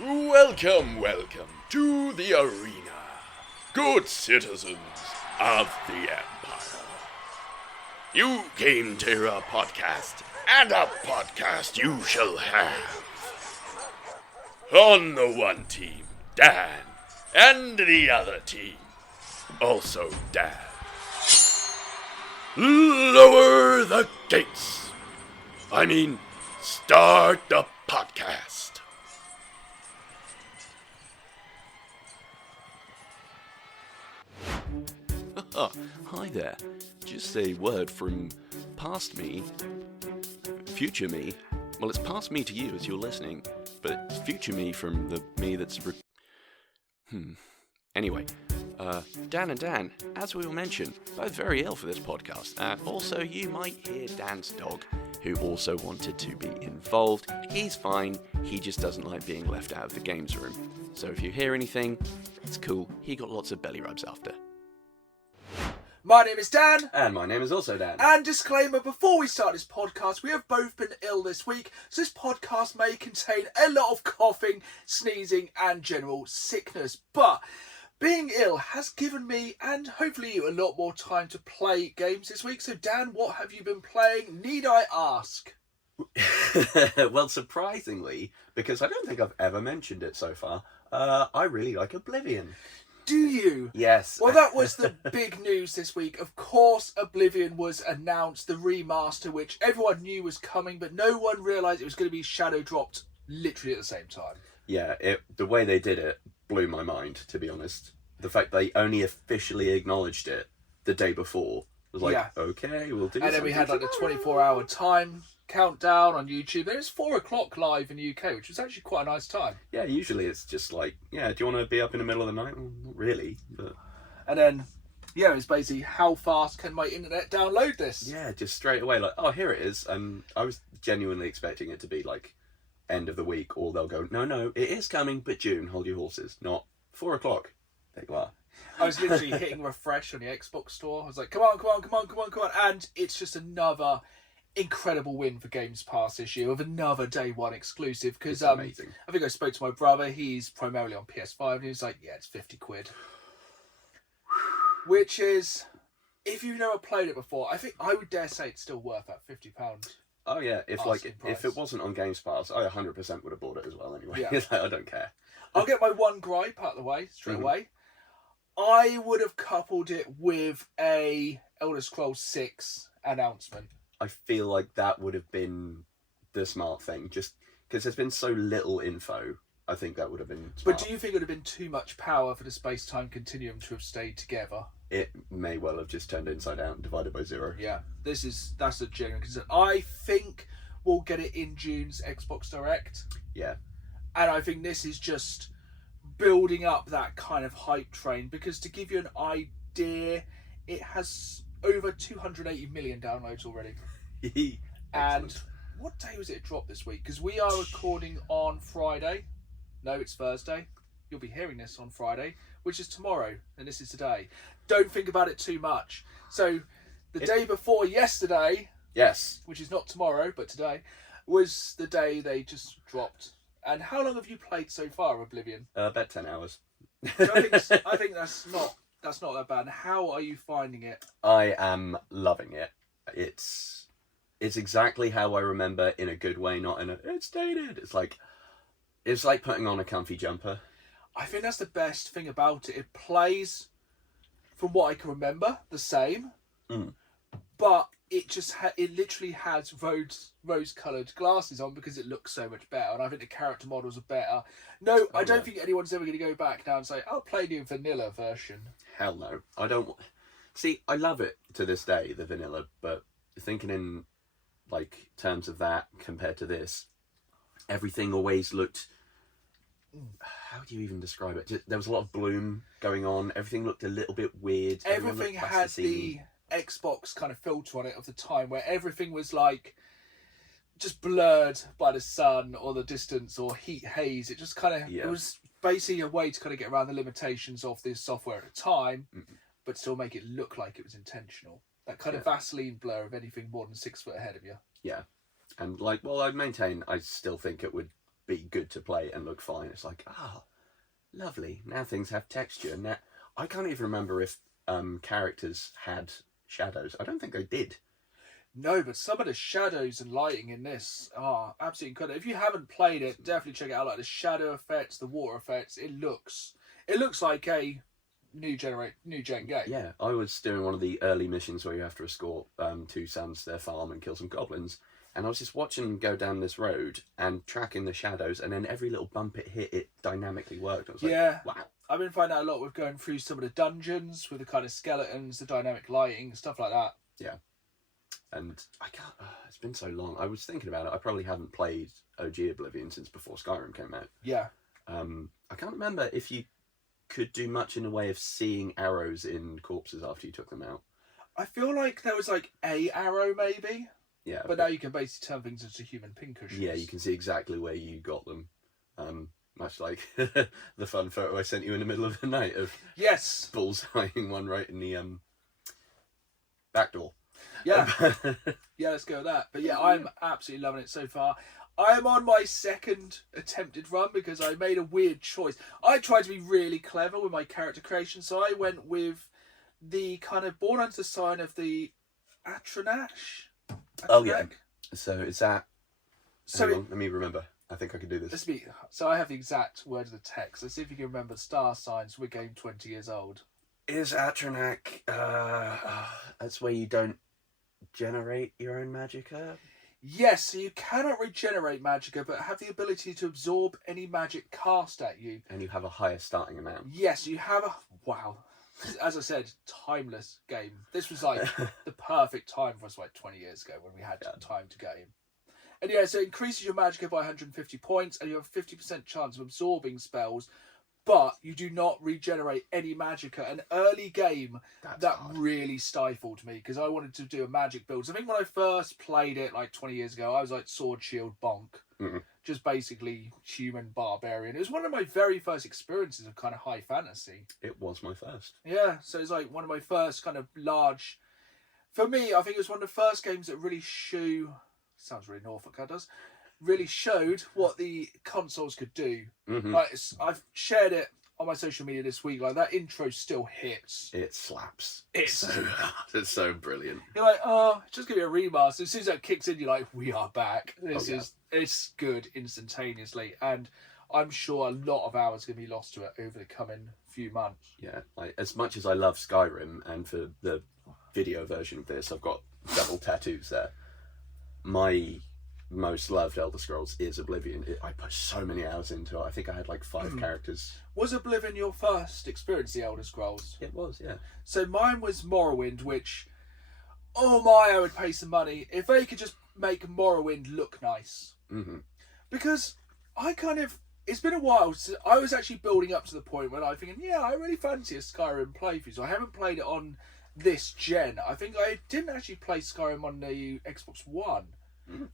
Welcome to the arena, good citizens of the Empire. You came to hear a podcast, and a podcast you shall have. On the one team, Dan, and the other team, also Dan. Lower the gates. Start the podcast. Hi there. Just a word from past me, future me. Well, it's past me to you as you're listening, but it's future me from the me that's... Anyway, Dan and Dan, as we will mention, both very ill for this podcast, and also you might hear Dan's dog, who also wanted to be involved. He's fine, he just doesn't like being left out of the games room. So if you hear anything, it's cool, he got lots of belly rubs after. My name is Dan. And my name is also Dan. And disclaimer, before we start this podcast, we have both been ill this week, so this podcast may contain a lot of coughing, sneezing and general sickness. But being ill has given me, and hopefully you, a lot more time to play games this week. So Dan, what have you been playing? Need I ask? Well, surprisingly, because I don't think I've ever mentioned it so far, I really like Oblivion. Do you? Yes. Well, that was the big news this week. Of course, Oblivion was announced, the remaster, which everyone knew was coming, but no one realised it was going to be shadow dropped literally at the same time. Yeah, the way they did it blew my mind, to be honest. The fact they only officially acknowledged it the day before was like, okay, we'll do. And then we had like the 24-hour time countdown on YouTube. It was 4 o'clock live in the UK, which was actually quite a nice time. Yeah, usually it's just like, do you want to be up in the middle of the night? Well, not really, but... And then, it's basically how fast can my internet download this? Yeah, just straight away, like, oh, here it is. And I was genuinely expecting it to be like end of the week, or they'll go, no, it is coming, but June, hold your horses. Not 4 o'clock. There you are. I was literally hitting refresh on the Xbox store. I was like, come on. And it's just another incredible win for Games Pass this year with another day one exclusive. Because amazing. I think I spoke to my brother. He's primarily on PS5. And he was like, yeah, it's 50 quid. Which is, if you've never played it before, I think I would dare say it's still worth that £50. Oh yeah, if it wasn't on Games Pass, I 100% would have bought it as well anyway. Yeah. I don't care. I'll get my one gripe out of the way straight away. I would have coupled it with a Elder Scrolls 6 announcement. I feel like that would have been the smart thing, just because there's been so little info. I think that would have been smart. But do you think it would have been too much power for the space-time continuum to have stayed together? It may well have just turned inside out and divided by 0. Yeah, that's a genuine concern. I think we'll get it in June's Xbox Direct. Yeah. And I think this is just building up that kind of hype train, because to give you an idea, it has over 280 million downloads already. And what day was it dropped this week? Because we are recording on Friday. No, it's Thursday. You'll be hearing this on Friday, which is tomorrow, and this is today. Don't think about it too much. So the day before yesterday, yes, which is not tomorrow but today, was the day they just dropped. And how long have you played so far, Oblivion? About 10 hours. I think that's not that bad. How are you finding it? I am loving it. It's exactly how I remember, in a good way, not in a it's dated. It's like putting on a comfy jumper. I think that's the best thing about it. It plays, from what I can remember, the same, but it just it literally has rose-coloured glasses on because it looks so much better, and I think the character models are better. No, I don't think anyone's ever going to go back now and say, "I'll play the vanilla version." Hell no, I don't. See, I love it to this day, the vanilla, but thinking in like terms of that compared to this, everything always looked. How do you even describe it? There was a lot of bloom going on. Everything looked a little bit weird. Everything had the Xbox kind of filter on it of the time, where everything was like just blurred by the sun or the distance or heat haze. It just kind of it was basically a way to kind of get around the limitations of this software at the time, but still make it look like it was intentional. That kind of Vaseline blur of anything more than 6 foot ahead of you. Yeah, and like, well, I maintain, I still think it would be good to play and look fine. It's like, lovely. Now things have texture. Now I can't even remember if characters had shadows. I don't think they did. No, but some of the shadows and lighting in this are absolutely incredible. If you haven't played it, definitely check it out. Like the shadow effects, the water effects, it looks like a new gen game. Yeah, I was doing one of the early missions where you have to escort two sons to their farm and kill some goblins, and I was just watching them go down this road and tracking the shadows, and then every little bump it hit, it dynamically worked. I was like, wow. I've been finding out a lot with going through some of the dungeons with the kind of skeletons, the dynamic lighting, stuff like that. Yeah. And I can't. It's been so long. I was thinking about it. I probably haven't played OG Oblivion since before Skyrim came out. Yeah. I can't remember if you could do much in the way of seeing arrows in corpses after you took them out. I feel like there was like a arrow maybe. Yeah. But now you can basically turn things into human pincushions. Yeah, you can see exactly where you got them. Much like the fun photo I sent you in the middle of the night of bullseyeing one right in the back door. Yeah. Yeah, let's go with that. But yeah, I'm absolutely loving it so far. I am on my second attempted run because I made a weird choice. I tried to be really clever with my character creation, so I went with the kind of born under the sign of the Atranash. Oh yeah. So it's that. Hang on, let me remember. I think I can do this. So I have the exact word of the text. Let's see if you can remember star signs. We're game 20 years old. Is Atranak... that's where you don't generate your own magicka? Yes, so you cannot regenerate magicka, but have the ability to absorb any magic cast at you. And you have a higher starting amount. Yes, you have a... Wow. As I said, timeless game. This was like the perfect time for us like 20 years ago when we had time to game. And yeah, so it increases your magicka by 150 points, and you have a 50% chance of absorbing spells, but you do not regenerate any magicka. An early game, that really stifled me, because I wanted to do a magic build. So I think when I first played it, like 20 years ago, I was like sword, shield, bonk. Just basically human barbarian. It was one of my very first experiences of kind of high fantasy. It was my first. Yeah, so it's like one of my first kind of large... For me, I think it was one of the first games that really sounds really Norfolk, that does. Really showed what the consoles could do. Like I've shared it on my social media this week. Like that intro still hits. It slaps. It's so brilliant. You're like, oh, it's just gonna be a remaster. As soon as that kicks in, you're like, we are back. It's good instantaneously, and I'm sure a lot of hours are gonna be lost to it over the coming few months. Yeah, like as much as I love Skyrim, and for the video version of this, I've got double tattoos there. My most loved Elder Scrolls is Oblivion. I put so many hours into it. I think I had like 5 characters. Was Oblivion your first experience, the Elder Scrolls? It was, yeah. So mine was Morrowind, which, oh my, I would pay some money if they could just make Morrowind look nice. Because it's been a while since I was actually building up to the point where I'm thinking, yeah, I really fancy a Skyrim playthrough. So I haven't played it on this gen. I think I didn't actually play Skyrim on the Xbox One.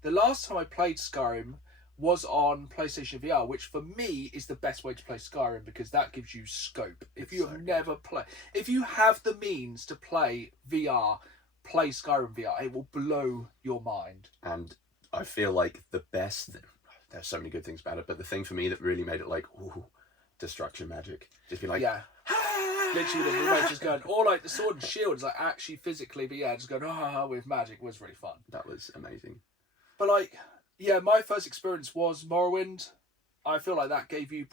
The last time I played Skyrim was on PlayStation VR, which for me is the best way to play Skyrim because that gives you scope. If you have never played, if you have the means to play VR, play Skyrim VR. It will blow your mind. And I feel like the best... There's so many good things about it, but the thing for me that really made it like, ooh, destruction magic. Just be like... Yeah. Literally, the movement just going, or like the sword and shield is like actually physically, but yeah, just going, with magic was really fun. That was amazing. But like, yeah, my first experience was Morrowind. I feel like that gave you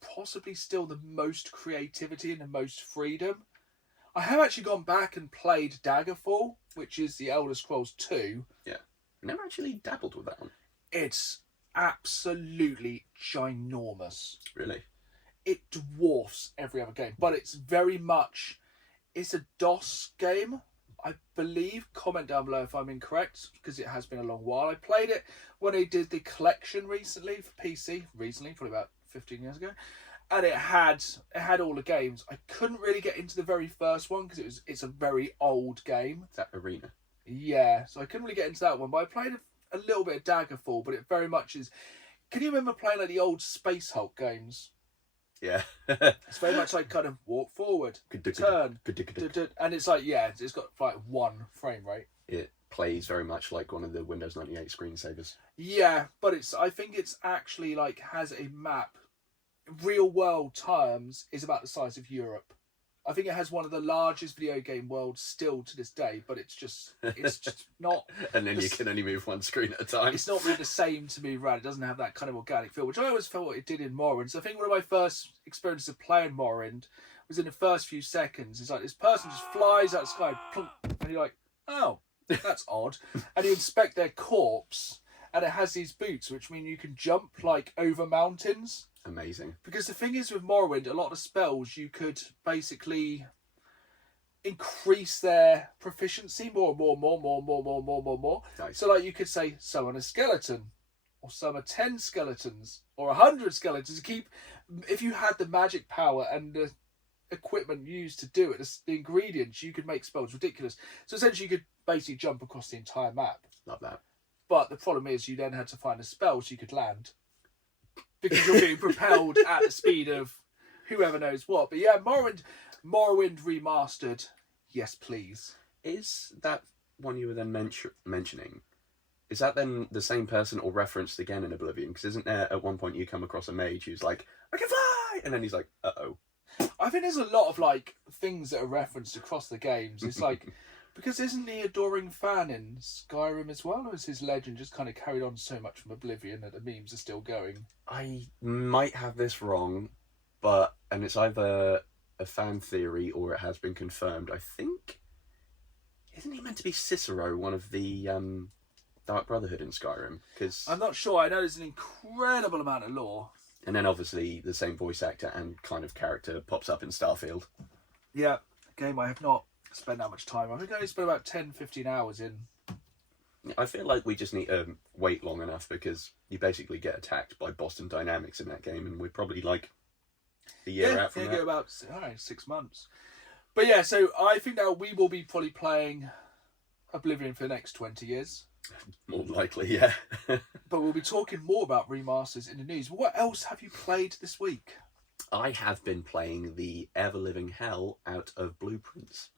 possibly still the most creativity and the most freedom. I have actually gone back and played Daggerfall, which is the Elder Scrolls 2. Yeah. I never actually dabbled with that one. It's absolutely ginormous. Really? It dwarfs every other game, but it's very much... It's a DOS game, I believe. Comment down below if I'm incorrect, because it has been a long while. I played it when they did the collection recently for PC. Recently, probably about 15 years ago. And it had all the games. I couldn't really get into the very first one because it's a very old game. Is that Arena? Yeah, so I couldn't really get into that one. But I played a little bit of Daggerfall, but it very much is... Can you remember playing like the old Space Hulk games? Yeah. It's very much like kind of walk forward, turn, and it's like, yeah, it's got like 1 frame rate. It plays very much like one of the Windows 98 screensavers. Yeah, but I think it's actually like has a map. Real world terms is about the size of Europe. I think it has one of the largest video game worlds still to this day, but it's just not. And then you can only move one screen at a time. It's not really the same to move around. It doesn't have that kind of organic feel, which I always felt it did in Morrowind. So I think one of my first experiences of playing Morrowind was in the first few seconds. It's like this person just flies out the sky, plunk, and you're like, oh, that's odd. And you inspect their corpse, and it has these boots, which mean you can jump like over mountains. Amazing. Because the thing is with Morrowind, a lot of spells you could basically increase their proficiency more. Nice. So like you could say summon a skeleton, or summon 10 skeletons, or 100 skeletons. If you had the magic power and the equipment used to do it, the ingredients, you could make spells ridiculous. So essentially you could basically jump across the entire map. Love that. But the problem is you then had to find a spell so you could land. Because you're being propelled at the speed of whoever knows what. But yeah, Morrowind Remastered, yes please. Is that one you were then mentioning? Is that then the same person or referenced again in Oblivion? Because isn't there at one point you come across a mage who's like, I can fly! And then he's like, uh-oh. I think there's a lot of like things that are referenced across the games. It's like... Because isn't he adoring fan in Skyrim as well? Or is his legend just kind of carried on so much from Oblivion that the memes are still going? I might have this wrong, and it's either a fan theory or it has been confirmed. I think, isn't he meant to be Cicero, one of the Dark Brotherhood in Skyrim? Because I'm not sure. I know there's an incredible amount of lore. And then obviously the same voice actor and kind of character pops up in Starfield. Yeah, a game I have not spend that much time. I think I only spent about 10-15 hours in. I feel like we just need to wait long enough because you basically get attacked by Boston Dynamics in that game, and we're probably like a year out from that. Go about 6 months. But yeah, so I think that we will be probably playing Oblivion for the next 20 years. More likely, yeah. But we'll be talking more about remasters in the news. What else have you played this week? I have been playing the ever-living hell out of Blueprints.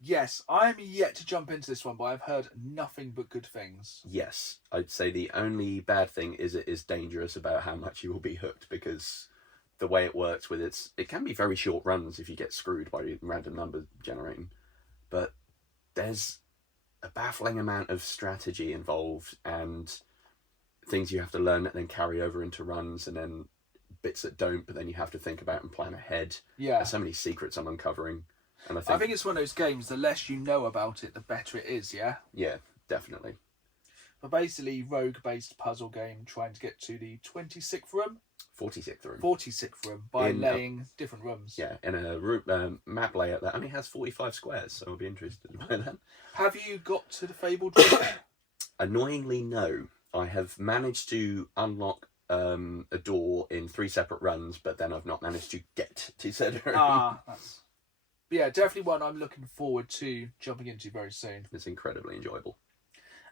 Yes, I'm yet to jump into this one, but I've heard nothing but good things. Yes, I'd say the only bad thing is it is dangerous about how much you will be hooked, because the way it works with it can be very short runs if you get screwed by random number generating, but there's a baffling amount of strategy involved and things you have to learn that then carry over into runs, and then bits that don't, but then you have to think about and plan ahead. Yeah. There's so many secrets I'm uncovering. And I think it's one of those games, the less you know about it, the better it is, yeah? Yeah, definitely. But basically, rogue-based puzzle game trying to get to the 26th room? 46th room. 46th room by laying different rooms. Yeah, in a map layout that only has 45 squares, so I'll be interested by that. Have you got to the fabled room? Annoyingly, no. I have managed to unlock a door in 3 separate runs, but then I've not managed to get to said room. But yeah, definitely one I'm looking forward to jumping into very soon. It's incredibly enjoyable.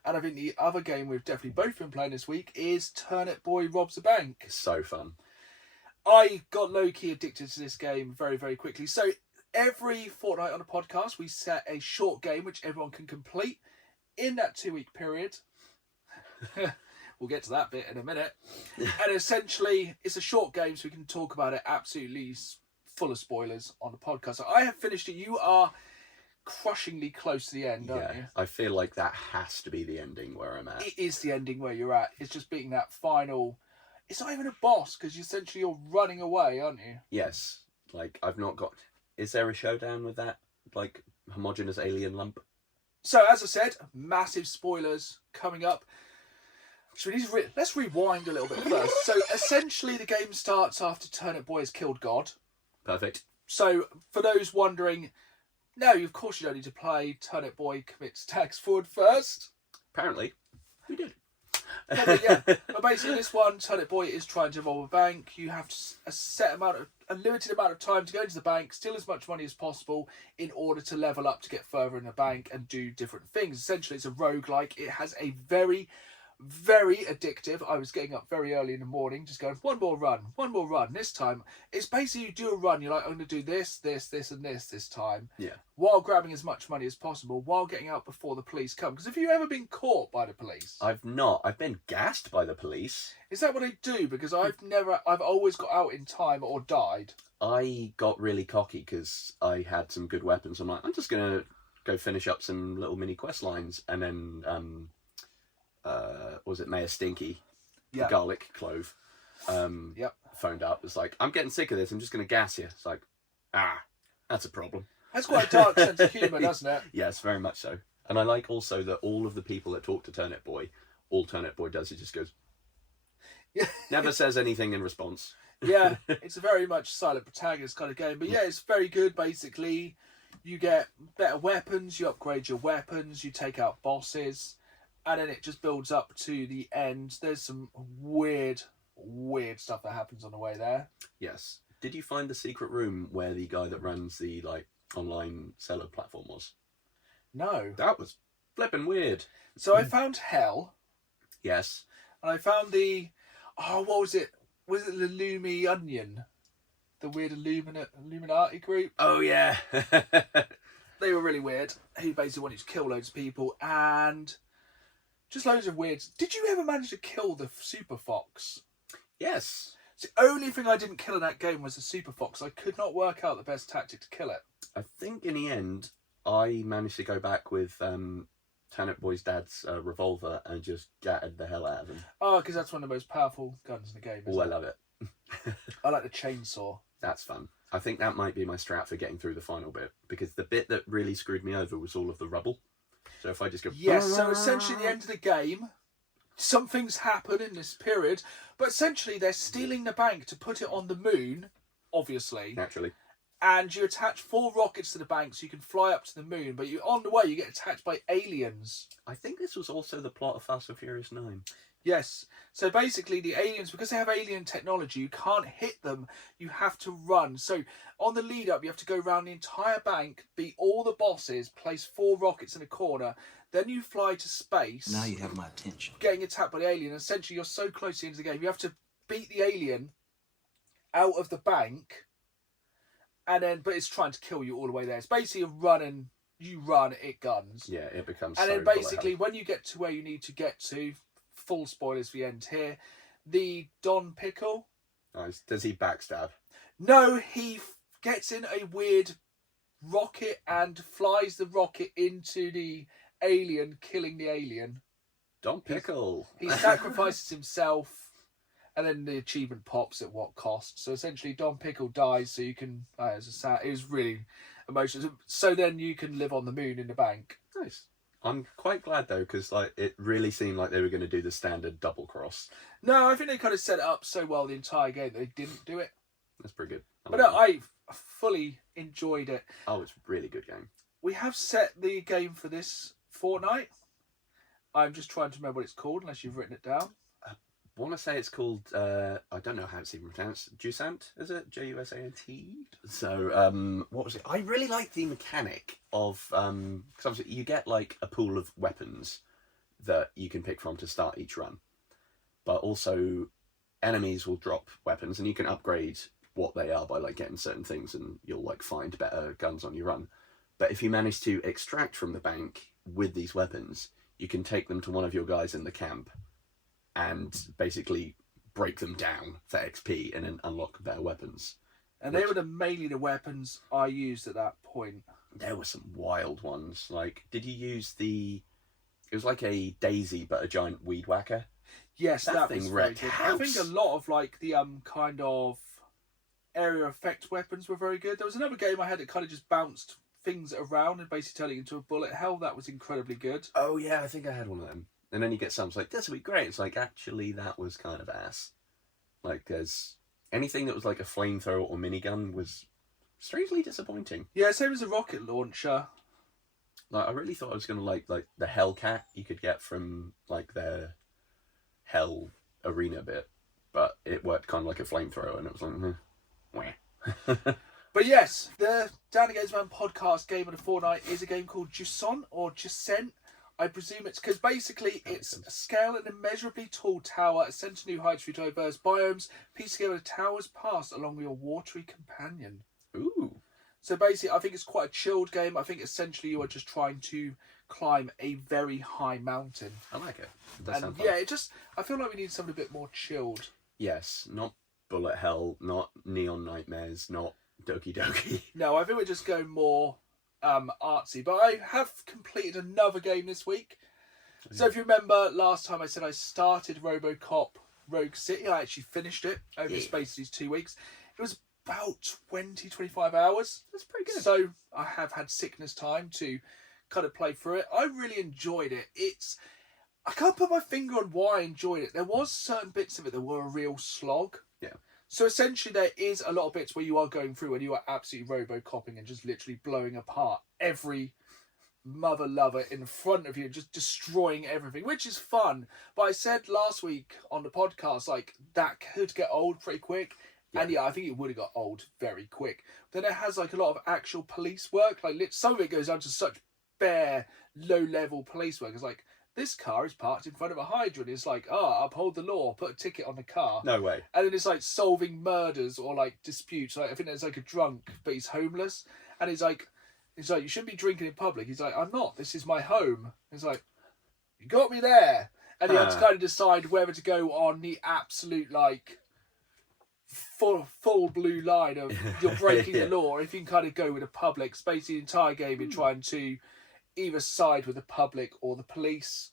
And I think the other game we've definitely both been playing this week is Turnip Boy Robs a Bank. It's so fun. I got low-key addicted to this game very, very quickly. So every fortnight on a podcast, we set a short game which everyone can complete in that 2-week period. We'll get to that bit in a minute. And essentially, it's a short game, so we can talk about it absolutely full of spoilers on the podcast. So I have finished it. You are crushingly close to the end, aren't you? I feel like that has to be the ending where I'm at. It is the ending where you're at. It's just beating that final... It's not even a boss, because essentially you're running away, aren't you? Yes. Like, I've not got... Is there a showdown with that, like, homogeneous alien lump? So, as I said, massive spoilers coming up. So let's rewind a little bit first. So, essentially, the game starts after Turnip Boy has killed God. Perfect. So, for those wondering, no, of course you don't need to play Turnip Boy commits tax fraud first. Apparently, we did. But basically, this one, Turnip Boy is trying to rob a bank. You have a limited amount of time to go into the bank, steal as much money as possible in order to level up to get further in the bank and do different things. Essentially, it's a roguelike. It has a very, very addictive. I was getting up very early in the morning, just going, one more run. This time, it's basically you do a run, you're like, I'm going to do this, and this time. Yeah. While grabbing as much money as possible, while getting out before the police come. Because have you ever been caught by the police? I've not. I've been gassed by the police. Is that what they do? Because I've always got out in time or died. I got really cocky because I had some good weapons. I'm like, I'm just going to go finish up some little mini quest lines, and then was it Mayor Stinky, the garlic clove, phoned up. It's like, I'm getting sick of this, I'm just going to gas you. It's like, that's a problem. That's quite a dark sense of humour, doesn't it? Yes, very much so. And I like also that all of the people that talk to Turnip Boy, all Turnip Boy does is just goes, never says anything in response. Yeah, it's a very much silent protagonist kind of game. But yeah, it's very good. Basically, you get better weapons, you upgrade your weapons, you take out bosses, and then it just builds up to the end. There's some weird stuff that happens on the way there. Yes. Did you find the secret room where the guy that runs the online seller platform was? No. That was flipping weird. So I found Hell. Yes. And I found what was it? Was it the Lumi Onion? The weird Illuminati group? Oh, yeah. They were really weird. He basically wanted to kill loads of people and just loads of weird... Did you ever manage to kill the Super Fox? Yes. The only thing I didn't kill in that game was the Super Fox. I could not work out the best tactic to kill it. I think in the end, I managed to go back with Turnip Boy's dad's revolver and just gatted the hell out of him. Oh, because that's one of the most powerful guns in the game, isn't I love it. I like the chainsaw. That's fun. I think that might be my strat for getting through the final bit, because the bit that really screwed me over was all of the rubble. So if I just go... Yes, so essentially the end of the game, some things happen in this period, but essentially they're stealing the bank to put it on the moon, obviously. Naturally. And you attach 4 rockets to the bank so you can fly up to the moon, but on the way you get attacked by aliens. I think this was also the plot of Fast and Furious 9. Yes. So basically the aliens, because they have alien technology, you can't hit them. You have to run. So on the lead up, you have to go around the entire bank, beat all the bosses, place 4 rockets in a corner. Then you fly to space. Now you have my attention. Getting attacked by the alien. Essentially, you're so close to the end of the game. You have to beat the alien out of the bank. But it's trying to kill you all the way there. It's basically a run and you run, it guns. Yeah, it becomes and so then basically when you get to where you need to get to, full spoilers for the end here, the Don Pickle. Nice. Does he backstab? No, he gets in a weird rocket and flies the rocket into the alien, killing the alien. Don Pickle. He sacrifices himself. And then the achievement pops at what cost. So essentially, Don Pickle dies, so you can... it was really emotional. So then you can live on the moon in the bank. Nice. I'm quite glad, though, because it really seemed like they were going to do the standard double cross. No, I think they kind of set it up so well the entire game that they didn't do it. That's pretty good. But no, I fully enjoyed it. Oh, it's a really good game. We have set the game for this fortnight. I'm just trying to remember what it's called, unless you've written it down. I want to say it's called, I don't know how it's even pronounced, Jusant, is it? Jusant? So, what was it? I really like the mechanic of, because obviously you get like a pool of weapons that you can pick from to start each run. But also, enemies will drop weapons and you can upgrade what they are by like getting certain things and you'll like find better guns on your run. But if you manage to extract from the bank with these weapons, you can take them to one of your guys in the camp and basically break them down for XP and then unlock better weapons. And they were mainly the weapons I used at that point. There were some wild ones. Like, did you use it was like a daisy but a giant weed whacker? Yes, that thing was wrecked very good. house. I think a lot of like the kind of area effect weapons were very good. There was another game I had that kind of just bounced things around and basically turning into a bullet hell. That was incredibly good. Oh yeah, I think I had one of them. And then you get some, it's like, this will be great. It's like, actually, that was kind of ass. Like, there's anything that was like a flamethrower or minigun was strangely disappointing. Yeah, same as a rocket launcher. Like, I really thought I was going to like the Hellcat you could get from like their Hell arena bit. But it worked kind of like a flamethrower and it was like, wah. But yes, the Down Against Man podcast game of the fortnight is a game called Jusant or Jusant. I presume it's because basically it's scale an immeasurably tall tower, ascend to new heights through diverse biomes, piece together a tower's past along with your watery companion. Ooh. So basically, I think it's quite a chilled game. I think essentially you are just trying to climb a very high mountain. I like it. And yeah, I feel like we need something a bit more chilled. Yes, not bullet hell, not neon nightmares, not Doki Doki. No, I think we're just going more artsy. But I have completed another game this week. So if you remember last time I said I started RoboCop Rogue City, I actually finished it over the space of these 2 weeks. It was about 20-25 hours. That's pretty good. So I have had sickness time to kind of play through it. I really enjoyed it. I can't put my finger on why I enjoyed it. There was certain bits of it that were a real slog. Yeah. So essentially there is a lot of bits where you are going through and you are absolutely robo-copping and just literally blowing apart every mother lover in front of you, just destroying everything, which is fun. But I said last week on the podcast, like, that could get old pretty quick. Yeah. And I think it would have got old very quick. Then it has like a lot of actual police work. Like some of it goes down to such bare, low-level police work. It's like, this car is parked in front of a hydrant. It's like, uphold the law, put a ticket on the car. No way. And then it's like solving murders or like disputes. Like I think there's like a drunk, but he's homeless. And he's like, you shouldn't be drinking in public. He's like, I'm not. This is my home. It's like, you got me there. And you have to kind of decide whether to go on the absolute like full blue line of you're breaking the law. Or if you can kind of go with the public, basically the entire game you're trying to either side with the public or the police.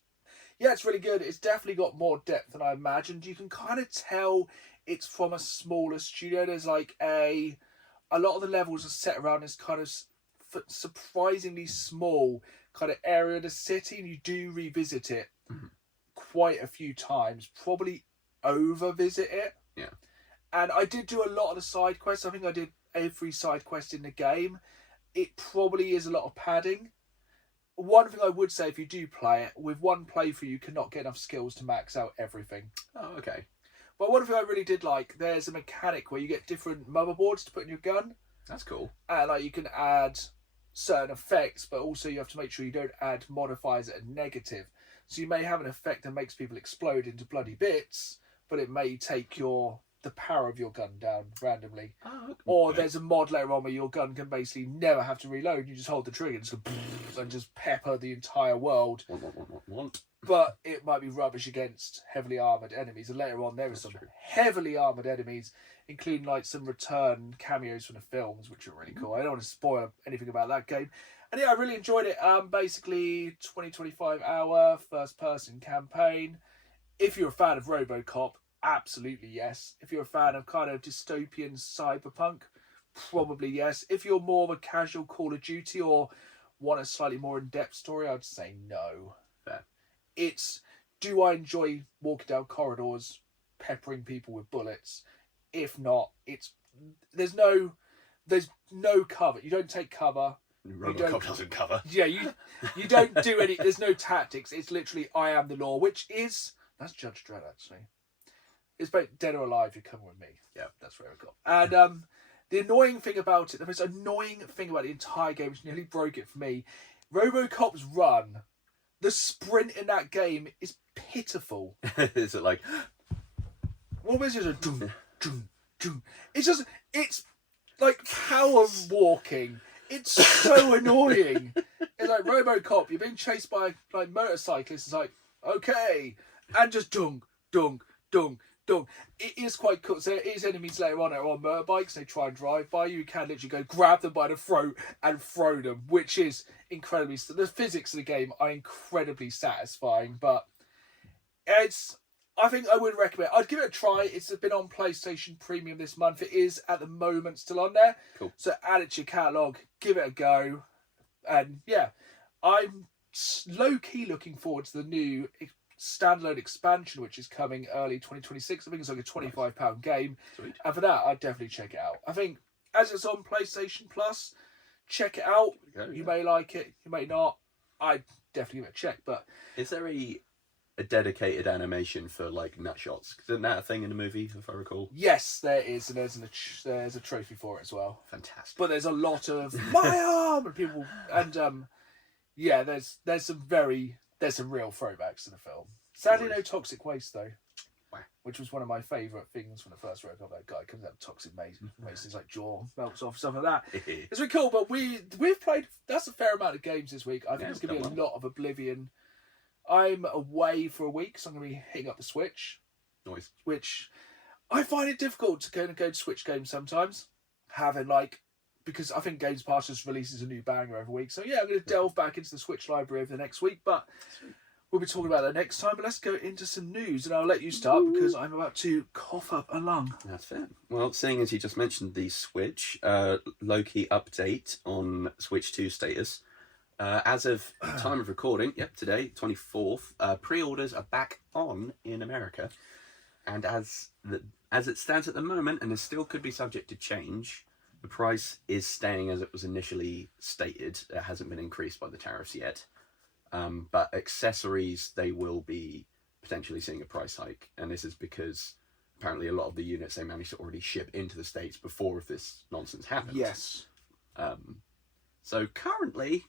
Yeah, it's really good. It's definitely got more depth than I imagined. You can kind of tell it's from a smaller studio. There's like a lot of the levels are set around this kind of surprisingly small kind of area of the city, and you do revisit it quite a few times, probably over visit it. Yeah. And I did do a lot of the side quests. I think I did every side quest in the game. It probably is a lot of padding. One thing I would say, if you do play it, with one playthrough you cannot get enough skills to max out everything. Oh, okay. But one thing I really did like, there's a mechanic where you get different motherboards to put in your gun. That's cool. And like you can add certain effects, but also you have to make sure you don't add modifiers that are negative. So you may have an effect that makes people explode into bloody bits, but it may take the power of your gun down randomly. Oh, okay. Or there's a mod later on where your gun can basically never have to reload. You just hold the trigger and just go and just pepper the entire world. Want. But it might be rubbish against heavily armoured enemies. And later on there are some heavily armoured enemies, including like some return cameos from the films, which are really cool. I don't want to spoil anything about that game. And yeah, I really enjoyed it. Basically 20-25 hour first person campaign. If you're a fan of RoboCop, absolutely yes. If you're a fan of kind of dystopian cyberpunk, probably yes. If you're more of a casual Call of Duty or want a slightly more in-depth story, I'd say no. Fair. Do I enjoy walking down corridors, peppering people with bullets? If not, there's no cover. You don't take cover. RoboCop doesn't cover. Yeah, you don't do any. There's no tactics. It's literally I am the law, that's Judge Dredd actually. It's about Dead or Alive, You're Coming With Me. Yeah, that's where I got. And the annoying thing about it, the most annoying thing about the entire game, which nearly broke it for me, RoboCop's run, the sprint in that game is pitiful. Is it like... What was it? Doom, doom, doom. It's like power walking. It's so annoying. It's like RoboCop, you're being chased by like motorcyclists. It's like, okay. And just dunk, dunk, dunk, dunk. It is quite cool. So there is enemies later on that are on motorbikes. They try and drive by you. You can literally go grab them by the throat and throw them, which is incredibly... The physics of the game are incredibly satisfying, but I think I would recommend it. I'd give it a try. It's been on PlayStation Premium this month. It is, at the moment, still on there. Cool. So add it to your catalogue. Give it a go. And yeah, I'm low-key looking forward to the new standalone expansion, which is coming early 2026. I think it's like a £25 game. Sweet. And for that, I'd definitely check it out. I think as it's on PlayStation Plus, check it out. You may like it, you may not. I'd definitely give it a check. But is there a dedicated animation for like nut shots? Isn't that a thing in the movie, if I recall? Yes, there is, and there's a trophy for it as well. Fantastic. But there's a lot of my arm and people, and yeah, there's some very there's some real throwbacks to the film. Sadly, Nice. no toxic waste though. Wow. Which was one of my favourite things when I first wrote up. That guy comes out with toxic mace, his like jaw melts off, stuff like that. It's really cool. But we've played. That's a fair amount of games this week. I think it's going to be a lot of Oblivion. I'm away for a week, so I'm going to be hitting up the Switch. Nice. Which I find it difficult to go to Switch games sometimes. Because I think Games Pass just releases a new banger every week. So yeah, I'm going to delve back into the Switch library over the next week. But we'll be talking about that next time. But let's go into some news, and I'll let you start because I'm about to cough up a lung. That's fair. Well, seeing as you just mentioned the Switch, low-key update on Switch 2 status. As of time of recording, today, 24th, pre-orders are back on in America. And as it stands at the moment, and it still could be subject to change, the price is staying as it was initially stated. It hasn't been increased by the tariffs yet. But accessories, they will be potentially seeing a price hike. And this is because apparently a lot of the units they managed to already ship into the States before this nonsense happened. Yes. So currently,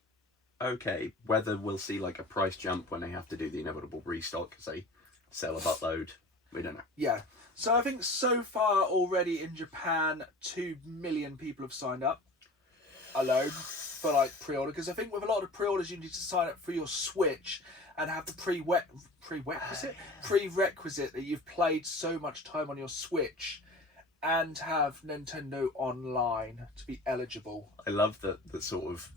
okay, whether we'll see like a price jump when they have to do the inevitable restock because they sell a buttload, we don't know. Yeah. So I think so far already in Japan, 2 million people have signed up alone for like pre-order. Because I think with a lot of pre-orders, you need to sign up for your Switch and have the prerequisite that you've played so much time on your Switch and have Nintendo Online to be eligible. I love that sort of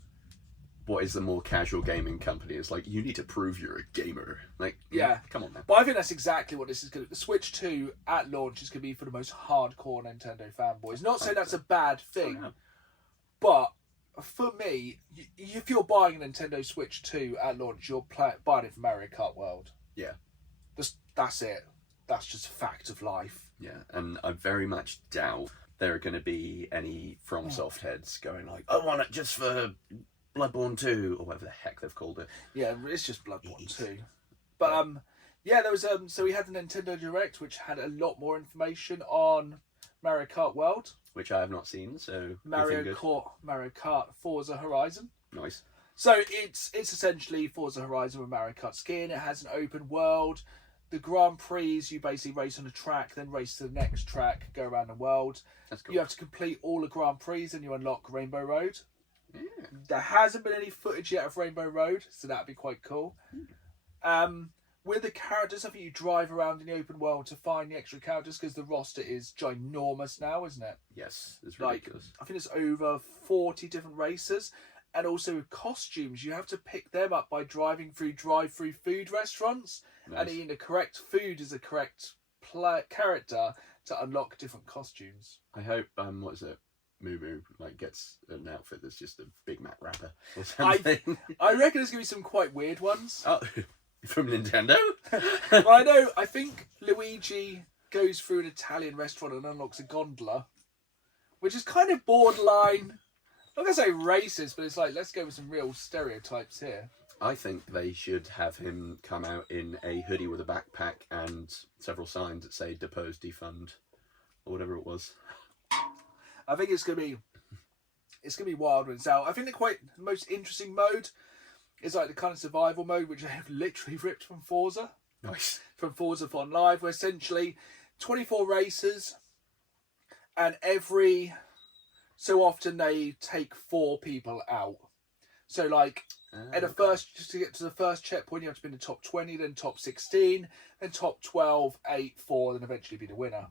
what is the more casual gaming company is like, you need to prove you're a gamer. Like, yeah, come on, man. But I think that's exactly what this is going to... The Switch 2 at launch is going to be for the most hardcore Nintendo fanboys. Not saying that's a bad thing, but for me, if you're buying a Nintendo Switch 2 at launch, you're buying it for Mario Kart World. Yeah. That's it. That's just a fact of life. Yeah, and I very much doubt there are going to be any FromSoft heads going like, I want it just for Bloodborne 2, or whatever the heck they've called it. Yeah, it's just Bloodborne 2. But, yeah, there was, so we had the Nintendo Direct, which had a lot more information on Mario Kart World. Which I have not seen, so... Mario Kart Forza Horizon. Nice. So it's essentially Forza Horizon with Mario Kart skin. It has an open world. The Grand Prix, you basically race on a track, then race to the next track, go around the world. That's cool. You have to complete all the Grand Prix and you unlock Rainbow Road. Yeah. There hasn't been any footage yet of Rainbow Road, so that'd be quite cool. With the characters, I think you drive around in the open world to find the extra characters because the roster is ginormous now, isn't it? Yes, it's ridiculous. I think it's over 40 different races. And also costumes, you have to pick them up by driving through drive-through food restaurants and eating the correct food as a correct character to unlock different costumes. I hope, what is it? Moo Moo gets an outfit that's just a Big Mac wrapper or something. I reckon there's going to be some quite weird ones. Oh, from Nintendo? Well, I think Luigi goes through an Italian restaurant and unlocks a gondola, which is kind of borderline, I'm not going to say racist, but it's like, let's go with some real stereotypes here. I think they should have him come out in a hoodie with a backpack and several signs that say depose, defund, or whatever it was. I think it's gonna be wild when it's out. I think the most interesting mode is like the kind of survival mode which I have literally ripped from Forza. Nice. From Forza Fun Live, where essentially 24 races, and every so often they take 4 people out. So just to get to the first checkpoint, you have to be in the top 20, then top 16, then top 12, 8, 4, then eventually be the winner.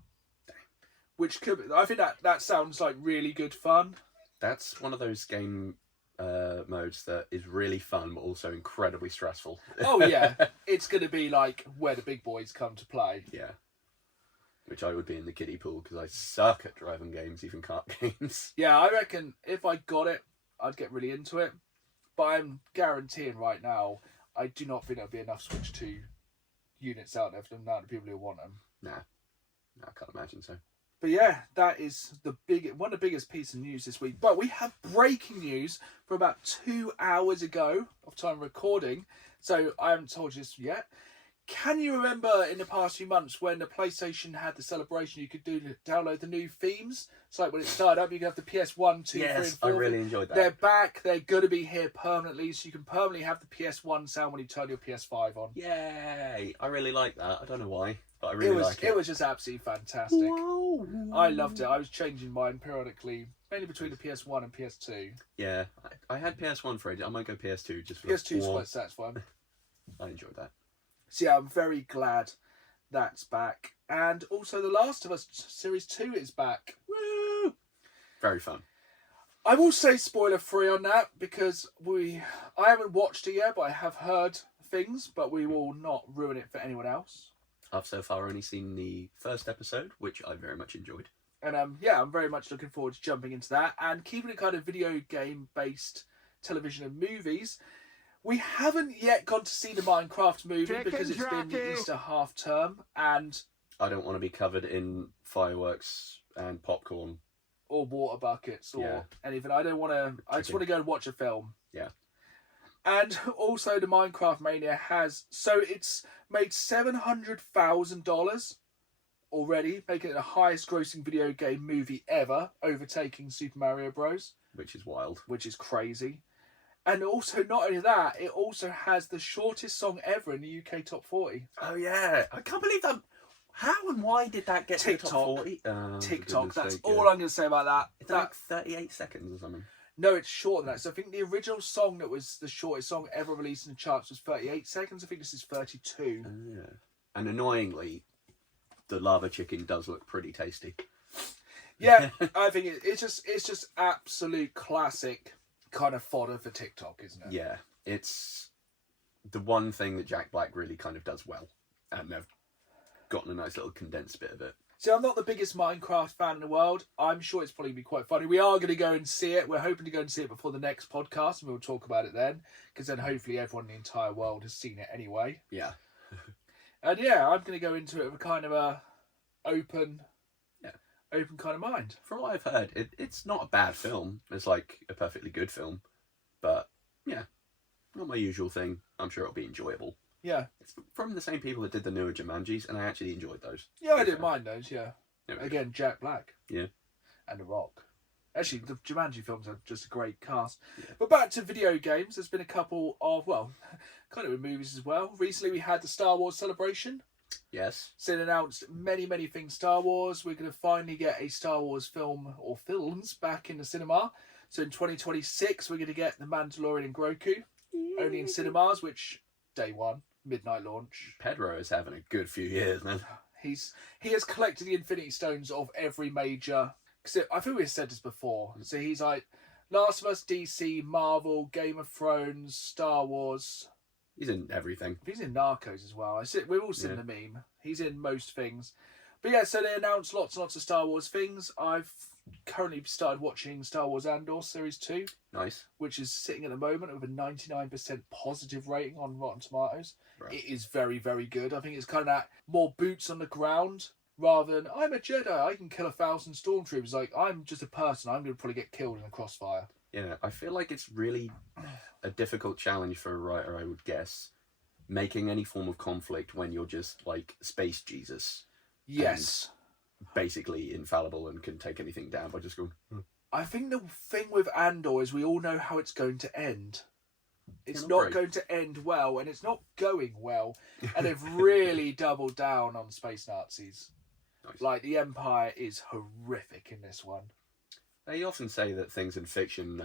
Which I think that sounds like really good fun. That's one of those game modes that is really fun, but also incredibly stressful. Oh yeah, it's going to be like where the big boys come to play. Yeah, which I would be in the kiddie pool because I suck at driving games, even kart games. Yeah, I reckon if I got it, I'd get really into it. But I'm guaranteeing right now, I do not think there'll be enough Switch 2 units out there for the amount of people who want them. Nah, I can't imagine so. But yeah, that is one of the biggest pieces of news this week. But we have breaking news from about 2 hours ago of time recording. So I haven't told you this yet. Can you remember in the past few months when the PlayStation had the celebration, you could download the new themes? It's like when it started up, you could have the PS1, 2, 3 and 4. I really enjoyed that. They're back. They're going to be here permanently, so you can permanently have the PS1 sound when you turn your PS5 on. Yay! I really like that. I don't know why, but I really like it. It was just absolutely fantastic. Whoa. I loved it. I was changing mine periodically, mainly between the PS1 and PS2. Yeah, I had PS1 for ages. I might go PS2 just for PS2 is quite satisfying. I enjoyed that. So yeah, I'm very glad that's back. And also The Last of Us Series 2 is back. Woo! Very fun. I will say spoiler free on that because I haven't watched it yet, but I have heard things, but we will not ruin it for anyone else. I've so far only seen the first episode, which I very much enjoyed. And yeah, I'm very much looking forward to jumping into that and keeping it kind of video game based television and movies. We haven't yet gone to see the Minecraft movie because it's been the Easter half term, and I don't want to be covered in fireworks and popcorn or water buckets or anything. I don't want to. I just want to go and watch a film. Yeah. And also, the Minecraft Mania it's made $700,000 already, making it the highest grossing video game movie ever, overtaking Super Mario Bros. Which is wild. Which is crazy. And also, not only that, it also has the shortest song ever in the UK Top 40. Oh, yeah. I can't believe that. How and why did that get TikTok. to the top 40? TikTok, that's all I'm going to say about that. Is that like 38 seconds or something? No, it's shorter than that. So I think the original song that was the shortest song ever released in the charts was 38 seconds. I think this is 32. Yeah. And annoyingly, the lava chicken does look pretty tasty. Yeah, I think it's just absolute classic kind of fodder for TikTok, isn't it? Yeah, it's the one thing that Jack Black really kind of does well, and they've gotten a nice little condensed bit of it. See, I'm not the biggest Minecraft fan in the world. I'm sure it's probably be quite funny. We are going to go and see it. We're hoping to go and see it before the next podcast, and we'll talk about it then, because then hopefully everyone in the entire world has seen it anyway. Yeah. And yeah, I'm going to go into it with kind of a open kind of mind. From what I've heard, it's not a bad film. It's like a perfectly good film. But, yeah, not my usual thing. I'm sure it'll be enjoyable. Yeah. It's from the same people that did the newer Jumanjis, and I actually enjoyed those. Yeah, I didn't mind those, yeah. Again, Jack Black. Yeah. And The Rock. Actually, the Jumanji films are just a great cast. Yeah. But back to video games, there's been a couple of, well, kind of in movies as well. Recently we had the Star Wars celebration. Yes. So it announced many, many things Star Wars. We're going to finally get a Star Wars film or films back in the cinema. So in 2026, we're going to get The Mandalorian and Grogu. Only in cinemas, which day one, midnight launch. Pedro is having a good few years, man. He has collected the Infinity Stones of every major... Cause I think we've said this before. So he's like Last of Us, DC, Marvel, Game of Thrones, Star Wars... He's in everything. He's in Narcos as well. We've all seen the meme. He's in most things. But yeah, so they announced lots and lots of Star Wars things. I've currently started watching Star Wars Andor Series 2. Nice. Which is sitting at the moment with a 99% positive rating on Rotten Tomatoes. Right. It is very, very good. I think it's kind of that more boots on the ground rather than, I'm a Jedi, I can kill 1,000 stormtroopers. Like, I'm just a person, I'm going to probably get killed in a crossfire. Yeah, I feel like it's really a difficult challenge for a writer, I would guess, making any form of conflict when you're just like Space Jesus. Yes. Basically infallible and can take anything down by just going... I think the thing with Andor is we all know how it's going to end. It's not going to end well, and it's not going well. And they've really doubled down on space Nazis. Nice. Like, the Empire is horrific in this one. They often say that things in fiction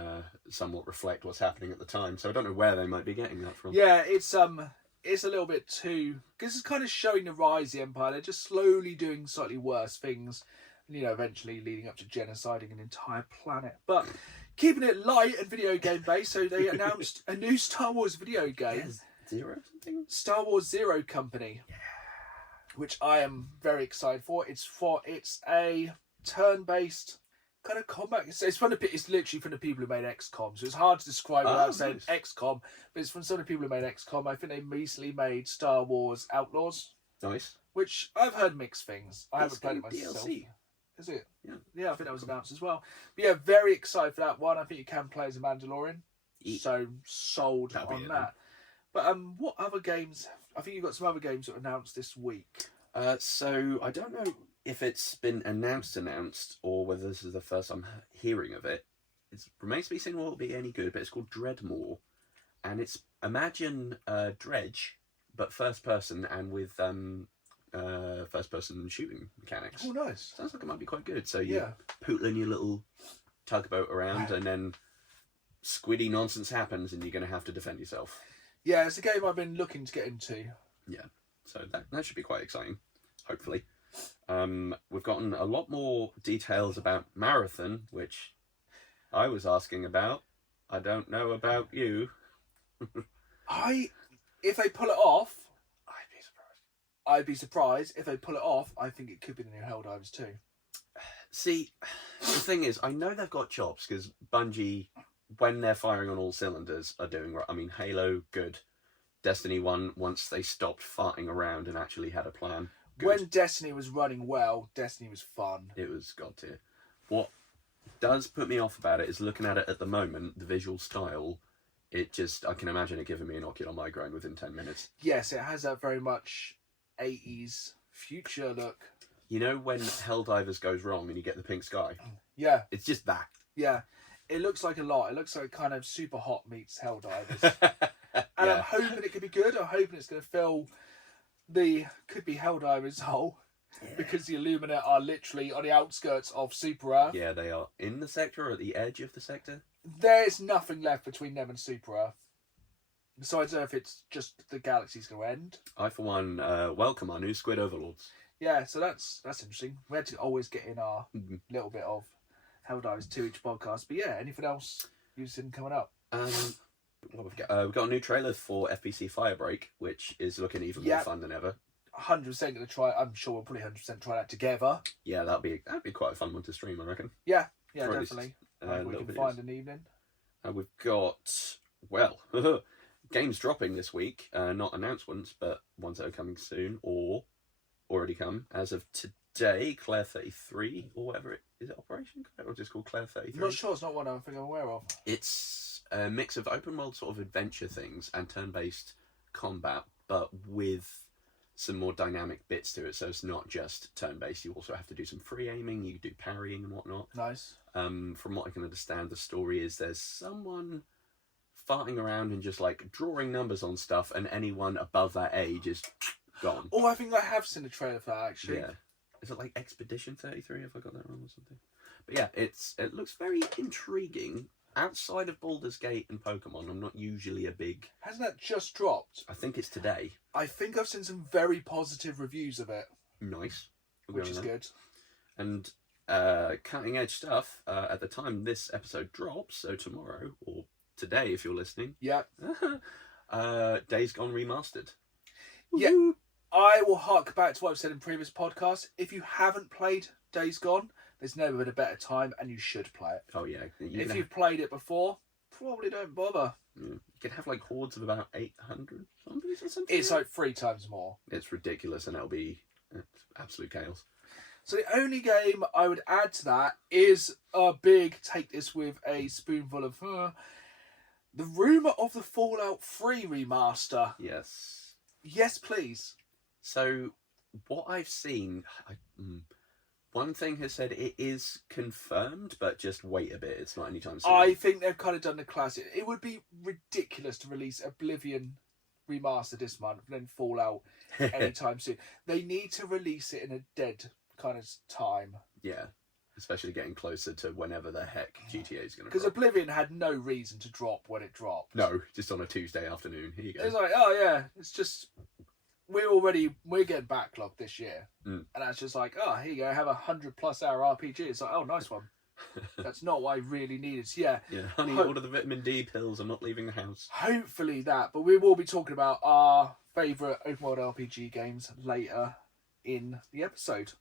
somewhat reflect what's happening at the time, so I don't know where they might be getting that from. Yeah, it's a little bit too... Because it's kind of showing the rise of the Empire. They're just slowly doing slightly worse things, you know, eventually leading up to genociding an entire planet. But keeping it light and video game based, so they announced a new Star Wars video game. Yes. Zero something? Star Wars Zero Company. Yeah. Which I am very excited for. It's a turn-based... kind of combat. It's literally from the people who made XCOM, so it's hard to describe without saying XCOM. But it's from some of the people who made XCOM. I think they recently made Star Wars Outlaws. Nice. Which I've heard mixed things. I haven't played it myself. DLC. Is it? Yeah, I think that was announced as well. But yeah, very excited for that one. I think you can play as a Mandalorian. So sold on that. But what other games have I think you've got some other games that were announced this week. So I don't know if it's been announced, or whether this is the first I'm hearing of it. It remains to be seen will it be any good, but it's called Dreadmore, and it's imagine Dredge, but first person and with first person shooting mechanics. Oh, nice. Sounds like it might be quite good. So you're pootling your little tugboat around, and then squiddy nonsense happens, and you're going to have to defend yourself. Yeah, it's a game I've been looking to get into. Yeah, so that should be quite exciting, hopefully. We've gotten a lot more details about Marathon, which I was asking about. I don't know about you. If they pull it off, I'd be surprised. If they pull it off, I think it could be the new Helldivers 2. See, the thing is, I know they've got chops, because Bungie, when they're firing on all cylinders, are doing right. I mean, Halo, good. Destiny 1, once they stopped farting around and actually had a plan. Good. When Destiny was running well, Destiny was fun. It was god tier. What does put me off about it is looking at it at the moment, the visual style, I can imagine it giving me an ocular migraine within 10 minutes. Yes, it has that very much 80s future look. You know when Helldivers goes wrong and you get the pink sky? Yeah. It's just that. Yeah. It looks like a lot. It looks like kind of Super Hot meets Helldivers. And I'm hoping it could be good. I'm hoping it's going to fill could be Helldivers hole. Yeah. Because the Illuminate are literally on the outskirts of Super Earth. Yeah, they are in the sector or at the edge of the sector. There's nothing left between them and Super Earth. So I don't know if it's just the galaxy's going to end. I, for one, welcome our new Squid Overlords. Yeah, so that's interesting. We had to always get in our little bit of Helldivers 2 each podcast. But yeah, anything else you've seen coming up? What we've got a new trailer for FPC Firebreak, which is looking even more fun than ever. 100% going to try. I'm sure we'll probably 100% try that together. Yeah, that'd be quite a fun one to stream, I reckon. Yeah, definitely. We can find an evening. We've got games dropping this week. Not announcements, but ones that are coming soon or already come as of today. Claire 33 or whatever is it Operation Claire or just called Claire 33? I'm not sure. It's not one I think I'm aware of. It's a mix of open world sort of adventure things and turn-based combat, but with some more dynamic bits to it. So it's not just turn-based. You also have to do some free aiming. You do parrying and whatnot. Nice. From what I can understand, the story is there's someone farting around and just like drawing numbers on stuff, and anyone above that age is gone. Oh, I think I have seen a trailer for that actually. Yeah. Is it like Expedition 33? Have I got that wrong or something? But yeah, it looks very intriguing. Outside of Baldur's Gate and Pokemon, I'm not usually a big... Hasn't that just dropped? I think it's today. I think I've seen some very positive reviews of it. Nice. Which is good. And cutting edge stuff, at the time this episode drops, so tomorrow, or today if you're listening. Yeah. Days Gone Remastered. Yeah. Woo-hoo. I will hark back to what I've said in previous podcasts. If you haven't played Days Gone, there's never been a better time, and you should play it. Oh, yeah. If you've played it before, probably don't bother. Yeah. You can have, like, hordes of about 800 zombies or something. It's like 3 times more. It's ridiculous, and it'll be absolute chaos. So the only game I would add to that is a big, take this with a spoonful of... the rumour of the Fallout 3 remaster. Yes. Yes, please. So, what I've seen... one thing has said it is confirmed, but just wait a bit. It's not anytime soon. I think they've kind of done the classic. It would be ridiculous to release Oblivion Remastered this month and then Fallout anytime soon. They need to release it in a dead kind of time. Yeah, especially getting closer to whenever the heck GTA is going to drop. Because Oblivion had no reason to drop when it dropped. No, just on a Tuesday afternoon. Here you go. It's like, oh yeah, it's just... We're getting backlogged this year. And that's just like, oh, here you go, have 100+ hour RPG. It's like, oh, nice one. That's not what I really needed. So, yeah, honey, order the vitamin D pills. I'm not leaving the house. Hopefully that. But we will be talking about our favourite open world RPG games later in the episode.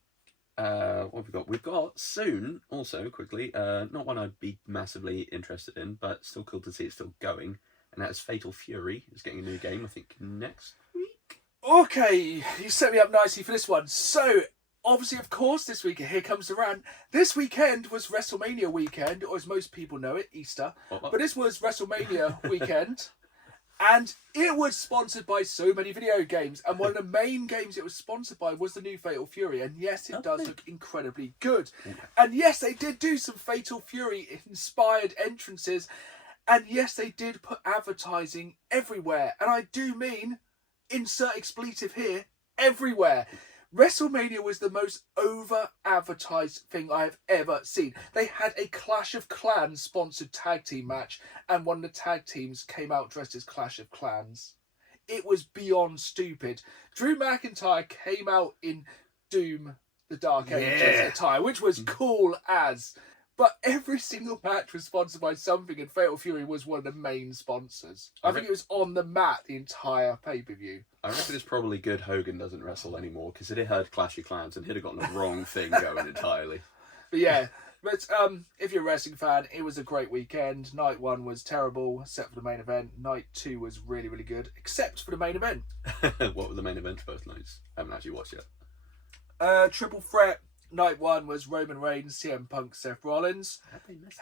What have we got? We've got soon, also, quickly, not one I'd be massively interested in, but still cool to see it's still going. And that is Fatal Fury. It's getting a new game, I think, next week. Okay, you set me up nicely for this one. So, obviously, of course, this week, here comes the rant. This weekend was WrestleMania weekend, or as most people know it, Easter. But this was WrestleMania weekend. And it was sponsored by so many video games. And one of the main games it was sponsored by was the new Fatal Fury. And yes, it does look incredibly good. And yes, they did do some Fatal Fury-inspired entrances. And yes, they did put advertising everywhere. And I do mean, insert expletive here, everywhere. WrestleMania was the most over-advertised thing I have ever seen. They had a Clash of Clans sponsored tag team match, and one of the tag teams came out dressed as Clash of Clans. It was beyond stupid. Drew McIntyre came out in Doom, the Dark Ages attire, which was cool as. But every single match was sponsored by something, and Fatal Fury was one of the main sponsors. I think it was on the mat the entire pay-per-view. I reckon it's probably good Hogan doesn't wrestle anymore, because he'd heard Clash of Clans and he'd have gotten the wrong thing going entirely. But yeah, if you're a wrestling fan, it was a great weekend. Night 1 was terrible, except for the main event. Night 2 was really, really good, except for the main event. What were the main events both nights? I haven't actually watched yet. Triple threat. Night 1 was Roman Reigns, CM Punk, Seth Rollins.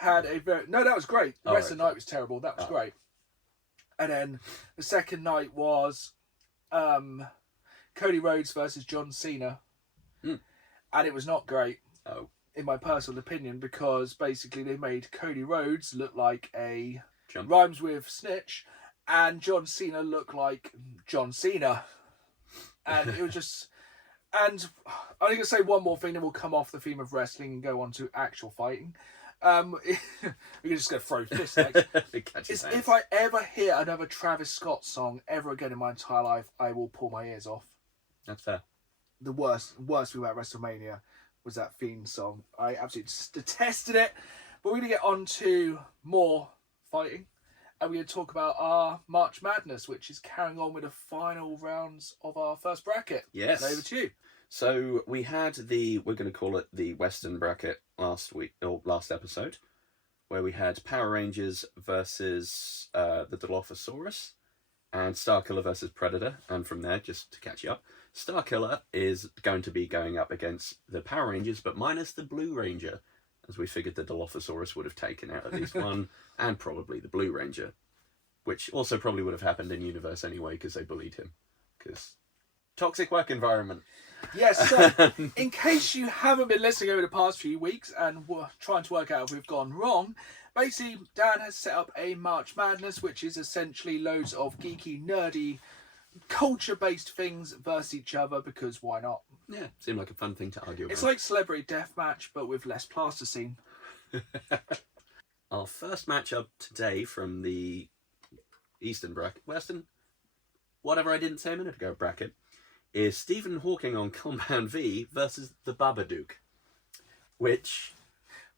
No, that was great. The rest of the night was terrible. That was great. And then the second night was Cody Rhodes versus John Cena. And it was not great, in my personal opinion, because basically they made Cody Rhodes look like a rhymes with snitch, and John Cena look like John Cena. And it was just... And I'm going to say one more thing, then we'll come off the theme of wrestling and go on to actual fighting. We're just going to throw fists next. If I ever hear another Travis Scott song ever again in my entire life, I will pull my ears off. That's fair. The worst thing about WrestleMania was that theme song. I absolutely detested it. But we're going to get on to more fighting. And we're going to talk about our March Madness, which is carrying on with the final rounds of our first bracket. Yes. And over to you. So we had we're going to call it the Western bracket last episode, where we had Power Rangers versus the Dilophosaurus and Starkiller versus Predator. And from there, just to catch you up, Starkiller is going to be going up against the Power Rangers, but minus the Blue Ranger, as we figured the Dilophosaurus would have taken out at least one, and probably the Blue Ranger, which also probably would have happened in universe anyway, because they bullied him. Because toxic work environment. Yes, so in case you haven't been listening over the past few weeks and were trying to work out if we've gone wrong, basically Dan has set up a March Madness, which is essentially loads of geeky, nerdy, culture-based things versus each other, because why not? Yeah, seemed like a fun thing to argue about. It's like Celebrity Deathmatch, but with less plasticine. Our first matchup today from the Western, whatever I didn't say a minute ago, bracket, is Stephen Hawking on Compound V versus the Babadook, which...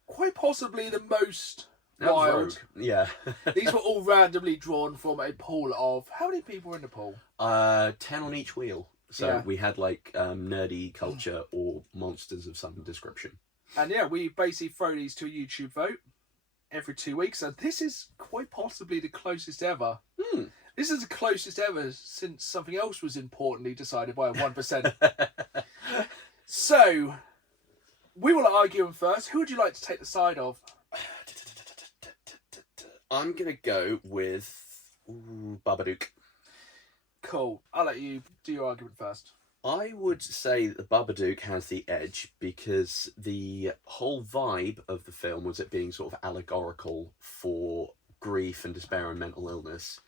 quite possibly the most wild. Rogue. Yeah. These were all randomly drawn from a pool of... How many people were in the pool? 10 on each wheel. So yeah. We had like nerdy culture or monsters of some description. And yeah, we basically throw these to a YouTube vote every 2 weeks. And this is quite possibly the closest ever. This is the closest ever since something else was importantly decided by a 1%. So, we will argue them first. Who would you like to take the side of? I'm going to go with Babadook. Cool. I'll let you do your argument first. I would say that the Babadook has the edge because the whole vibe of the film was it being sort of allegorical for grief and despair and mental illness.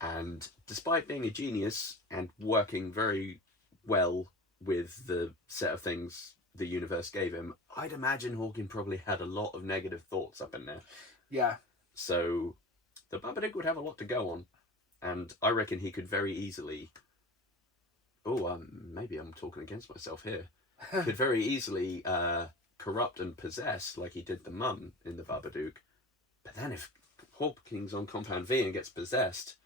And despite being a genius and working very well with the set of things the universe gave him, I'd imagine Hawking probably had a lot of negative thoughts up in there. Yeah. So the Babadook would have a lot to go on. And I reckon he could very easily... maybe I'm talking against myself here. Could very easily corrupt and possess like he did the mum in the Babadook. But then if Hawking's on Compound V and gets possessed...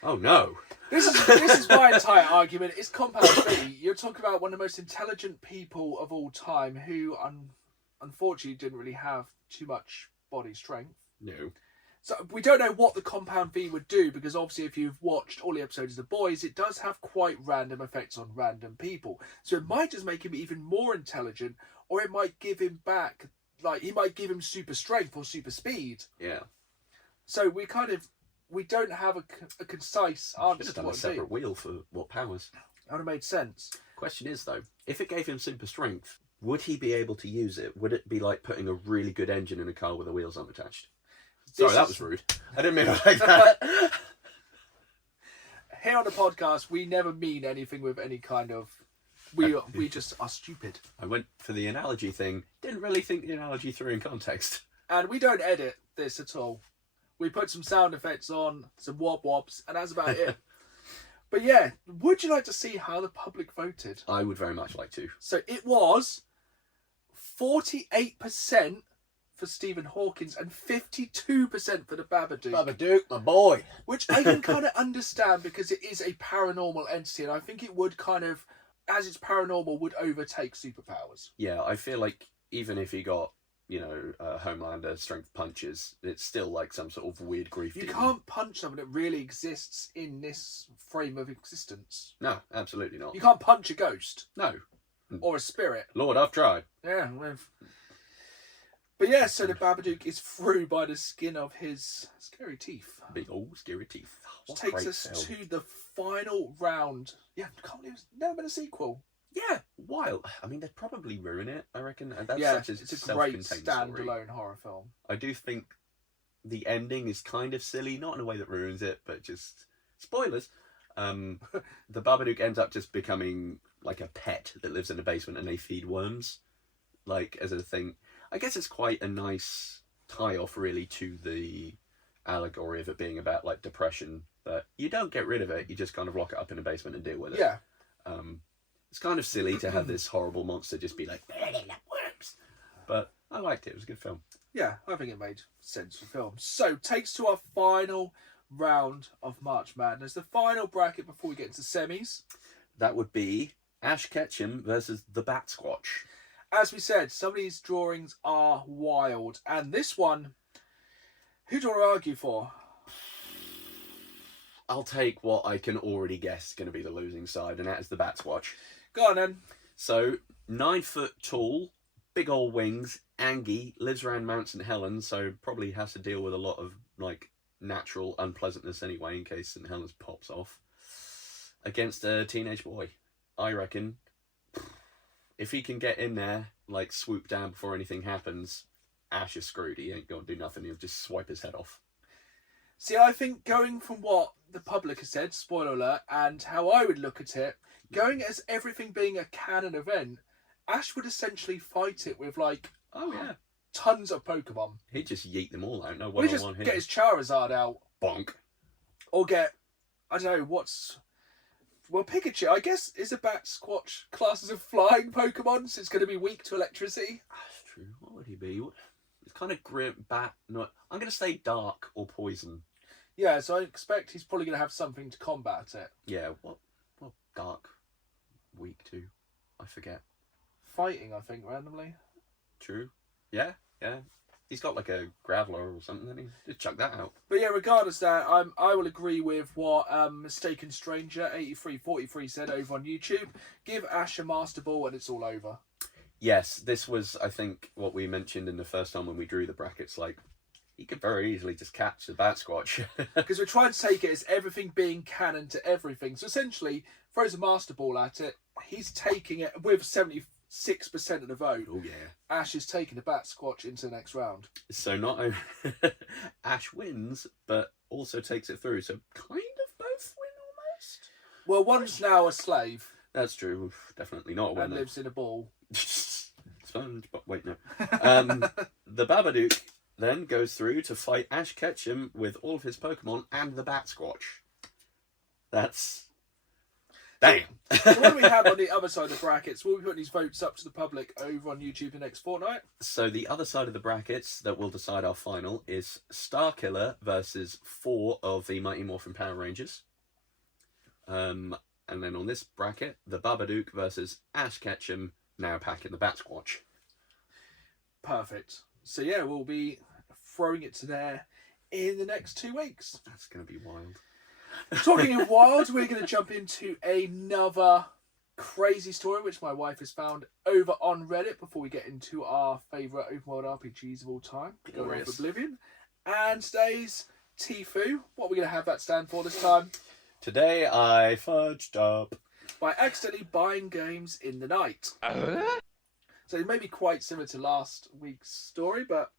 Oh no! This is my entire argument. It's Compound V. You're talking about one of the most intelligent people of all time who, unfortunately, didn't really have too much body strength. No. So we don't know what the Compound V would do, because obviously if you've watched all the episodes of The Boys, it does have quite random effects on random people. So it might just make him even more intelligent, or it might give him back, like, he might give him super strength or super speed. Yeah. So we kind of we don't have a concise Should answer have to done a what it'd be. separate wheel for what powers. That would have made sense. Question is, though, if it gave him super strength, would he be able to use it? Would it be like putting a really good engine in a car with the wheels unattached? Sorry, that was rude. I didn't mean it like that. Here on the podcast, we never mean anything with any kind of... We just are stupid. I went for the analogy thing. Didn't really think the analogy through in context. And we don't edit this at all. We put some sound effects on, some wob-wobs, and that's about it. But yeah, would you like to see how the public voted? I would very much like to. So it was 48% for Stephen Hawkins and 52% for the Babadook. Babadook, my boy. Which I can kind of understand because it is a paranormal entity, and I think it would kind of, as it's paranormal, would overtake superpowers. Yeah, I feel like even if he got, Homelander strength punches, it's still like some sort of weird grief You demon. can't punch someone that really exists in this frame of existence. No, absolutely not. You can't punch a ghost No. or a spirit. Lord, I've tried. Yeah, but yeah, so the Babadook is through by the skin of his scary teeth. Big old scary teeth. Which What a takes great us film. to the final round. Yeah, can't believe it's never been a sequel. Yeah, wild. I mean, they'd probably ruin it, I reckon. And that's Yeah, such a it's a great self-contained story. standalone horror film. I do think the ending is kind of silly, not in a way that ruins it, but just spoilers. The Babadook ends up just becoming like a pet that lives in the basement, and they feed worms, like as a thing. I guess it's quite a nice tie-off, really, to the allegory of it being about like depression. But you don't get rid of it; you just kind of lock it up in the basement and deal with it. Yeah. It's kind of silly to have this horrible monster just be like worms, but I liked it. It was a good film. Yeah, I think it made sense for film. So, takes to our final round of March Madness. The final bracket before we get into semis. That would be Ash Ketchum versus the Bat Squatch. As we said, some of these drawings are wild. And this one, who do you want to argue for? I'll take what I can already guess is going to be the losing side, and that is the Bat Squatch. Go on then. So, 9 foot tall, big old wings, Angie, lives around Mount St. Helens, so probably has to deal with a lot of like natural unpleasantness anyway in case St. Helens pops off. Against a teenage boy. I reckon if he can get in there, like swoop down before anything happens, Ash is screwed. He ain't going to do nothing. He'll just swipe his head off. See, I think going from what the public has said, spoiler alert, and how I would look at it, going as everything being a canon event, Ash would essentially fight it with like Oh yeah, tons of Pokemon. he'd just yeet them all out. No Or he just one-on-one get here. his Charizard out, Bonk. or get, I don't know, well, Pikachu, I guess, is a Bat Squatch class as a flying Pokemon, so it's going to be weak to electricity. That's true. What would he be? It's kind of grim, bat. No, I'm going to say dark or poison. Yeah, so I expect he's probably going to have something to combat it. Yeah. What dark? Weak to? I forget. Fighting, I think, randomly. True. Yeah. He's got like a Graveler or something, then he just chuck that out. But yeah, regardless of that, I will agree with what Mistaken Stranger 8343 said over on YouTube. Give Ash a Master Ball and it's all over. Yes, this was, I think, what we mentioned in the first time when we drew the brackets. Like, he could very easily just catch the Bat Squatch. Because we're trying to take it as everything being canon to everything. So essentially, throws a Master Ball at it. He's taking it with 76% of the vote. Oh yeah. Ash is taking the Bat Squatch into the next round. So not only Ash wins, but also takes it through. So kind of both win almost. Well, one's now a slave That's true. Oof, definitely not a and winner. lives in a ball. Sponge, but wait, no. The Babadook then goes through to fight Ash Ketchum with all of his Pokemon and the Bat Squatch. That's... Damn! So what do we have on the other side of the brackets? We'll be putting these votes up to the public over on YouTube the next fortnight. So the other side of the brackets that will decide our final is Starkiller versus 4 of the Mighty Morphin Power Rangers. And then on this bracket, the Babadook versus Ash Ketchum, now packing the Bat Squatch. Perfect. So yeah, we'll be throwing it to there in the next 2 weeks. That's going to be wild. Talking of wild, we're going to jump into another crazy story which my wife has found over on Reddit before we get into our favourite open world RPGs of all time, going Glorious. off Oblivion. And today's Tifu. What are we going to have that stand for this time? Today I fudged up. By accidentally buying games in the night. So it may be quite similar to last week's story, but...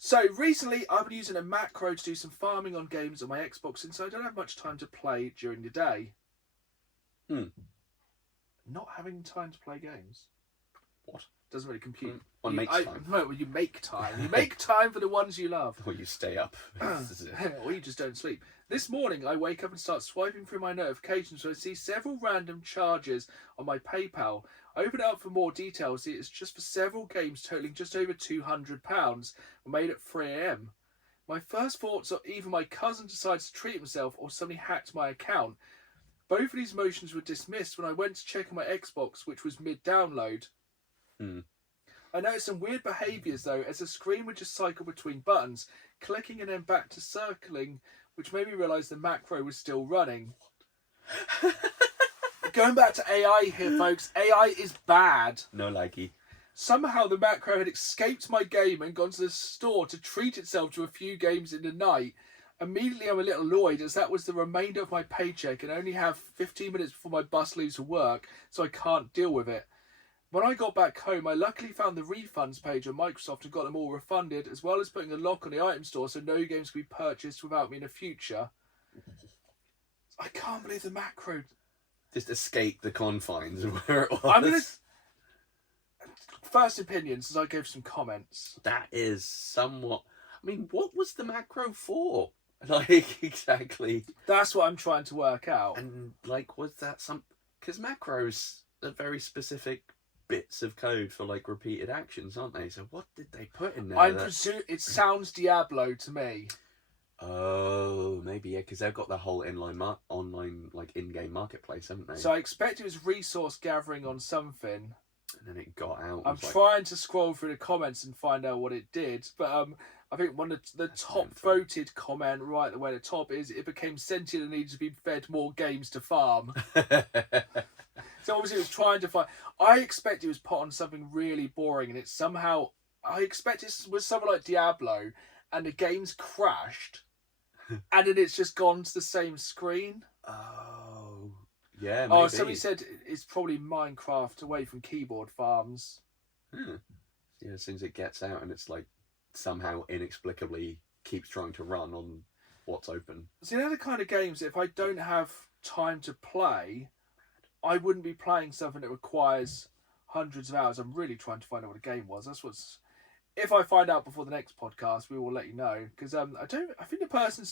So, recently I've been using a macro to do some farming on games on my Xbox, and so I don't have much time to play during the day. Not having time to play games. What? Doesn't really compute. One makes time. No, you make time. You make time for the ones you love. Or you stay up. Or you just don't sleep. This morning, I wake up and start swiping through my notifications, so I see several random charges on my PayPal. I open it up for more details. See, it's just for several games totaling just over £200, made at 3 a.m. My first thoughts are either my cousin decides to treat himself or somebody hacked my account. Both of these motions were dismissed when I went to check on my Xbox, which was mid-download. I noticed some weird behaviours though, as the screen would just cycle between buttons, clicking and then back to circling, which made me realise the macro was still running. Going back to AI here, folks, AI is bad. No likey. Somehow the macro had escaped my game and gone to the store to treat itself to a few games in the night. Immediately I'm a little annoyed, as that was the remainder of my paycheck and I only have 15 minutes before my bus leaves for work, so I can't deal with it. When I got back home, I luckily found the refunds page on Microsoft and got them all refunded, as well as putting a lock on the item store so no games could be purchased without me in the future. I can't believe the macro... Just escape the confines of where it was. I'm going to... First opinions, as I gave some comments. That is somewhat... I mean, what was the macro for? Like, exactly. That's what I'm trying to work out. And, like, was that some... Because macros are very specific bits of code for, like, repeated actions, aren't they? So what did they put in there? I presume... It sounds Diablo to me. Oh, maybe, yeah, because they've got the whole online, like, in-game marketplace, haven't they? So I expect it was resource gathering on something. And then it got out. I'm trying to scroll through the comments and find out what it did, but I think one of the top voted comment right the way at the top is it became sentient and needed to be fed more games to farm. So obviously it was trying to find... I expect it was put on something really boring, and it's somehow... I expect it was something like Diablo, and the game's crashed, and then it's just gone to the same screen. Oh, yeah, maybe. Oh, somebody said it's probably Minecraft away from keyboard farms. Yeah, as soon as it gets out and it's like somehow inexplicably keeps trying to run on what's open. See, they're the kind of games that if I don't have time to play, I wouldn't be playing something that requires hundreds of hours. I'm really trying to find out what the game was. That's what's... If I find out before the next podcast, we will let you know. Because I think the person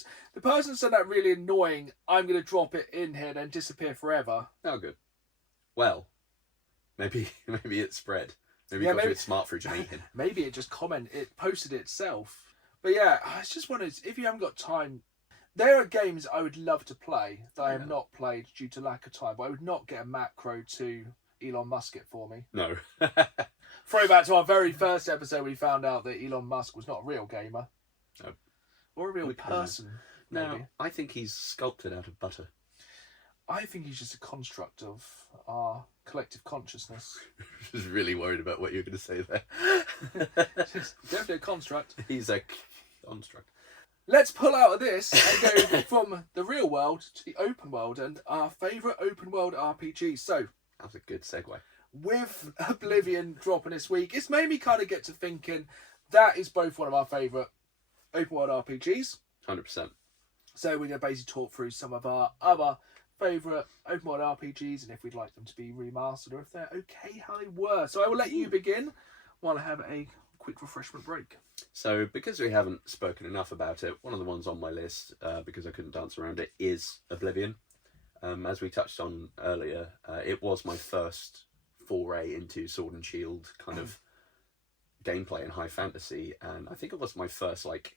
said that really annoying. I'm going to drop it in here and then disappear forever. Oh, good. Well, maybe it spread. Maybe it got to its smart fridge and eating. Maybe it just posted it itself. But yeah, I just wondered if you haven't got time. There are games I would love to play that I have not played due to lack of time. But I would not get a macro to Elon Musk it for me. No. Throwback to our very first episode, we found out that Elon Musk was not a real gamer. No. Or a real person. No, maybe. I think he's sculpted out of butter. I think he's just a construct of our collective consciousness. I was really worried about what you were going to say there. Definitely a construct. He's a construct. Let's pull out of this and go from the real world to the open world and our favourite open world RPG. So, that was a good segue. With Oblivion dropping this week, it's made me kind of get to thinking that is both one of our favourite open world RPGs. 100%. So we're going to basically talk through some of our other favourite open world RPGs and if we'd like them to be remastered or if they're okay how they were. So I will let you begin while I have a quick refreshment break. So because we haven't spoken enough about it, one of the ones on my list, because I couldn't dance around it, is Oblivion. As we touched on earlier, it was my first foray into Sword and Shield kind of gameplay and high fantasy, and I think it was my first, like,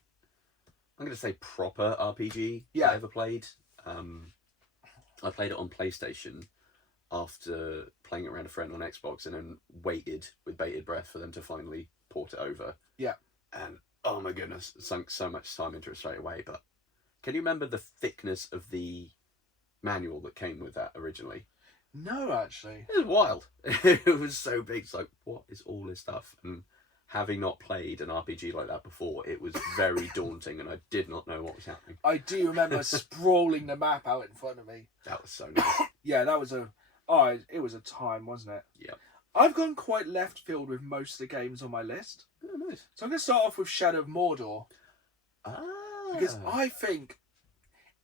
I'm going to say proper RPG I ever played. I played it on PlayStation after playing it around a friend on Xbox and then waited with bated breath for them to finally port it over. Yeah. And oh my goodness, sunk so much time into it straight away. But can you remember the thickness of the manual that came with that originally? No, actually. It was wild. It was so big. It's like, what is all this stuff? And having not played an RPG like that before, it was very daunting, and I did not know what was happening. I do remember sprawling the map out in front of me. That was so nice. Yeah, that was it was a time, wasn't it? Yeah. I've gone quite left field with most of the games on my list. Oh, nice. So I'm going to start off with Shadow of Mordor. Ah. Because I think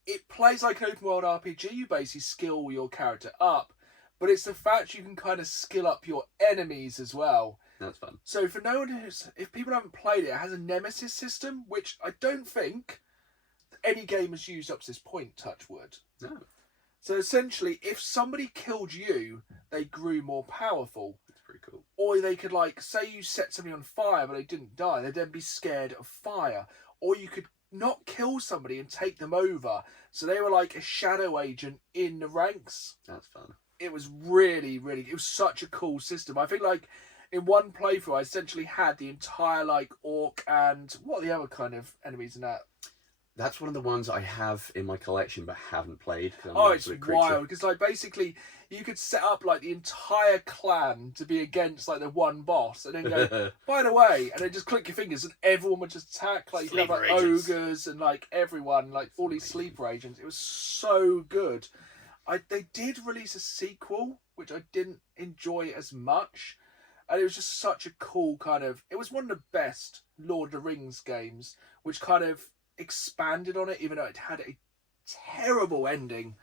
it plays like an open world RPG. You basically skill your character up, but it's the fact you can kind of skill up your enemies as well. That's fun. So for no one who's, if people haven't played it, it has a nemesis system, which I don't think any game has used up to this point, touch wood. No. So essentially, if somebody killed you, they grew more powerful. That's pretty cool. Or they could, like, say you set somebody on fire but they didn't die, they'd then be scared of fire. Or you could not kill somebody and take them over. So they were like a shadow agent in the ranks. That's fun. It was really, really, it was such a cool system. I think, like, in one playthrough, I essentially had the entire, like, orc and what are the other kind of enemies in that? That's one of the ones I have in my collection but haven't played. Oh, it's wild, because, like, basically you could set up, like, the entire clan to be against, like, the one boss, and then go, by the way, and then just click your fingers and everyone would just attack. Like, you could have, like, ogres and, like, everyone, like, all these sleeper agents. It was so good. They did release a sequel, which I didn't enjoy as much, and it was just such a cool kind of, it was one of the best Lord of the Rings games, which kind of expanded on it, even though it had a terrible ending,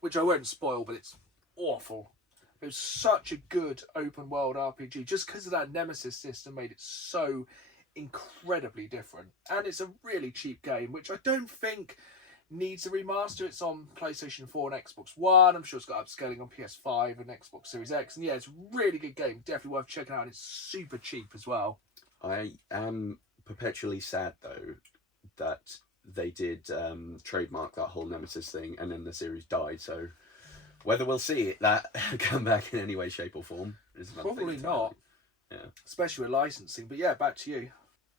which I won't spoil, but it's awful. It was such a good open world RPG, just because of that nemesis system made it so incredibly different. And it's a really cheap game, which I don't think needs a remaster. It's on PlayStation 4 and Xbox One. I'm sure it's got upscaling on PS5 and Xbox Series X. And yeah, it's a really good game. Definitely worth checking out. And it's super cheap as well. I am perpetually sad, though, that they did trademark that whole Nemesis thing and then the series died. So whether we'll see that come back in any way, shape or form is another Probably thing not. Yeah. Especially with licensing. But yeah, back to you.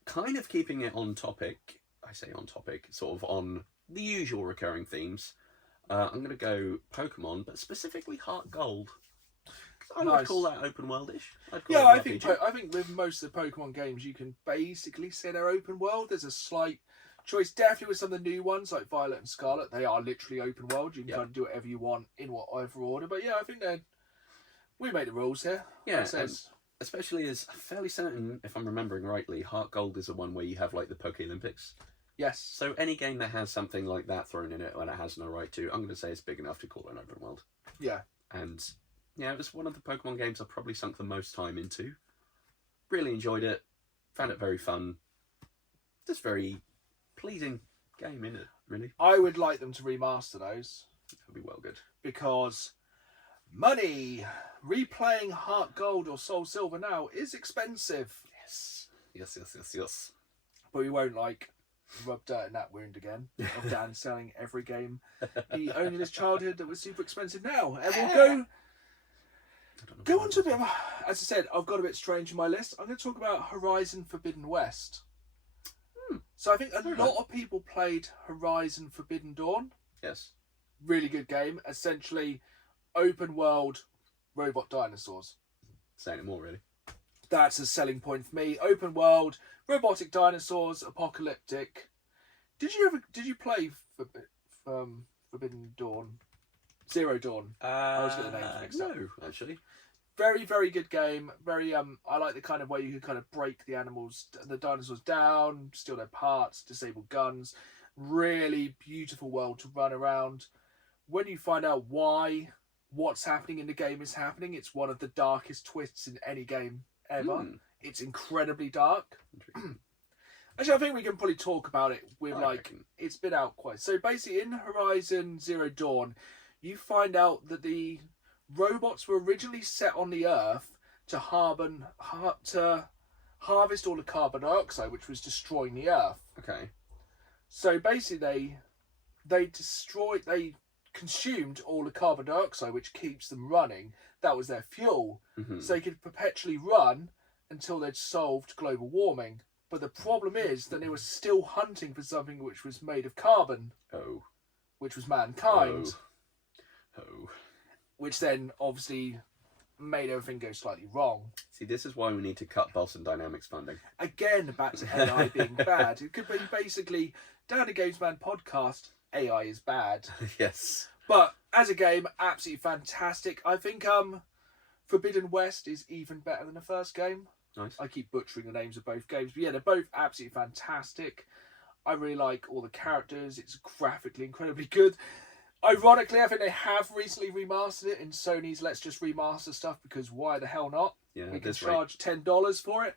Kind of keeping it on topic, I say on topic, sort of on the usual recurring themes. I'm going to go Pokemon, but specifically Heart Gold. I would call that open worldish. Yeah, I think with most of the Pokemon games, you can basically say they're open world. There's a slight choice, definitely with some of the new ones like Violet and Scarlet. They are literally open world. You can kind of do whatever you want in whatever order. But yeah, I think we make the rules here. Yeah, especially as fairly certain, if I'm remembering rightly, Heart Gold is the one where you have like the Poke Olympics. Yes. So any game that has something like that thrown in it when it has no right to, I'm going to say it's big enough to call it an open world. Yeah. And yeah, it was one of the Pokemon games I've probably sunk the most time into. Really enjoyed it. Found it very fun. Just very pleasing game, innit? Really. I would like them to remaster those. That'd be well good. Because money! Replaying Heart Gold or Soul Silver now is expensive. Yes. But we won't rub dirt in that wound again of Dan selling every game he owned in his childhood that was super expensive now. And we'll go on to a bit of, as I said, I've got a bit strange in my list. I'm going to talk about Horizon Forbidden West. So I think a lot of people played Horizon Forbidden Dawn. Yes. Really good game. Essentially, open world robot dinosaurs. Say no more, really. That's a selling point for me. Open world, robotic dinosaurs, apocalyptic. Did you play Forbidden Dawn? Zero Dawn. I was getting the names mixed up. No, actually. Very, very good game. Very I like the kind of way you can kind of break the dinosaurs down, steal their parts, disable guns. Really beautiful world to run around. When you find out what's happening in the game is happening, it's one of the darkest twists in any game ever. It's incredibly dark. Actually, I think we can probably talk about it with it's been out quite. So basically in Horizon Zero Dawn, you find out that the robots were originally set on the Earth to harvest all the carbon dioxide, which was destroying the Earth. Okay. So basically they consumed all the carbon dioxide, which keeps them running. That was their fuel. Mm-hmm. So they could perpetually run until they'd solved global warming. But the problem is that they were still hunting for something which was made of carbon. Oh. Which was mankind. Oh. Which then obviously made everything go slightly wrong. See, this is why we need to cut Boston Dynamics funding. Again, back to AI being bad. It could be basically, Down to Games Man podcast, AI is bad. Yes. But as a game, absolutely fantastic. I think Forbidden West is even better than the first game. Nice. I keep butchering the names of both games, but yeah, they're both absolutely fantastic. I really like all the characters. It's graphically incredibly good. Ironically, I think they have recently remastered it in Sony's Let's Just Remaster stuff, because why the hell not? Yeah, We can charge $10 for it.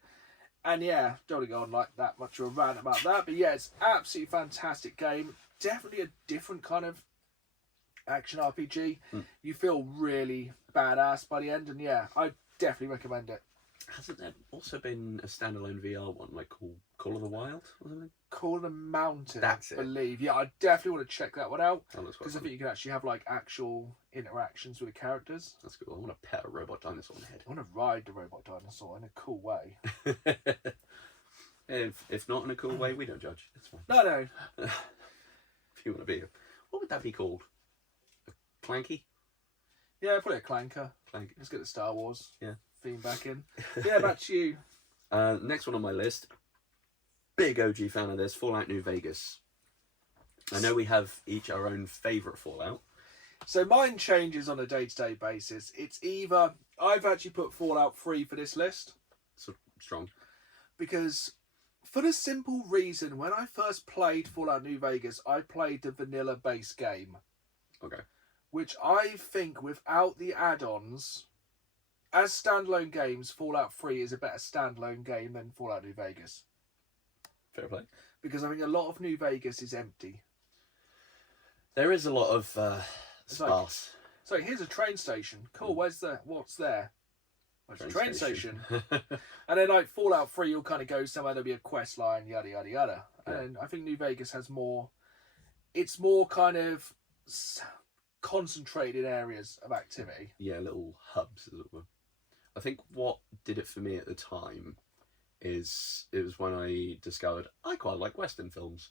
And yeah, don't want to go on like that much of a rant about that, but yeah, it's absolutely fantastic game. Definitely a different kind of action RPG. You feel really badass by the end, and yeah, I definitely recommend it. Hasn't there also been a standalone VR one, like Call of the Wild or something? Call of the Mountain, That's I it. believe. Yeah, I definitely want to check that one out, That looks quite because I fun. think you can actually have like actual interactions with the characters. That's cool. I want to pet a robot dinosaur on the I want to ride the robot dinosaur in a cool way. head. if not in a cool way, we don't judge. It's fine. No. If you want to be, what would that be called? A Clanky? Yeah, probably a clanker. Clanky. Let's get the Star Wars theme back in. Yeah, back to you. Next one on my list. Big OG fan of this, Fallout New Vegas. I know we have each our own favourite Fallout. So mine changes on a day-to-day basis. It's either... I've actually put Fallout 3 for this list. So strong. Because for the simple reason, when I first played Fallout New Vegas, I played the vanilla base game. Okay. Which I think without the add-ons, as standalone games, Fallout 3 is a better standalone game than Fallout New Vegas. Fair play. Because I think a lot of New Vegas is empty. There is a lot of It's like- sparse. So here's a train station. Cool, what's there? Well, it's a train station. And then like Fallout 3, you'll kind of go somewhere, there'll be a quest line, yada, yada, yada. Yeah. And I think New Vegas has more... It's more kind of concentrated areas of activity. Yeah, little hubs, as it were. I think what did it for me at the time is it was when I discovered I quite like Western films.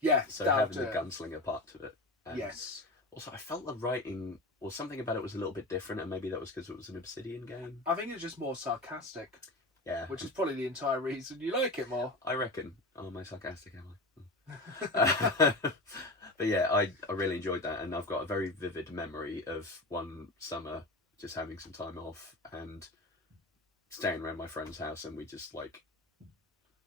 Yeah, So down having to... the gunslinger part to it. And Yes. Also, I felt the writing, or something about it was a little bit different, and maybe that was because it was an Obsidian game. I think it's just more sarcastic, Yeah. which is probably the entire reason you like it more. I reckon. Oh, am I sarcastic, am I? But yeah, I really enjoyed that, and I've got a very vivid memory of one summer just having some time off and staying around my friend's house, and we just like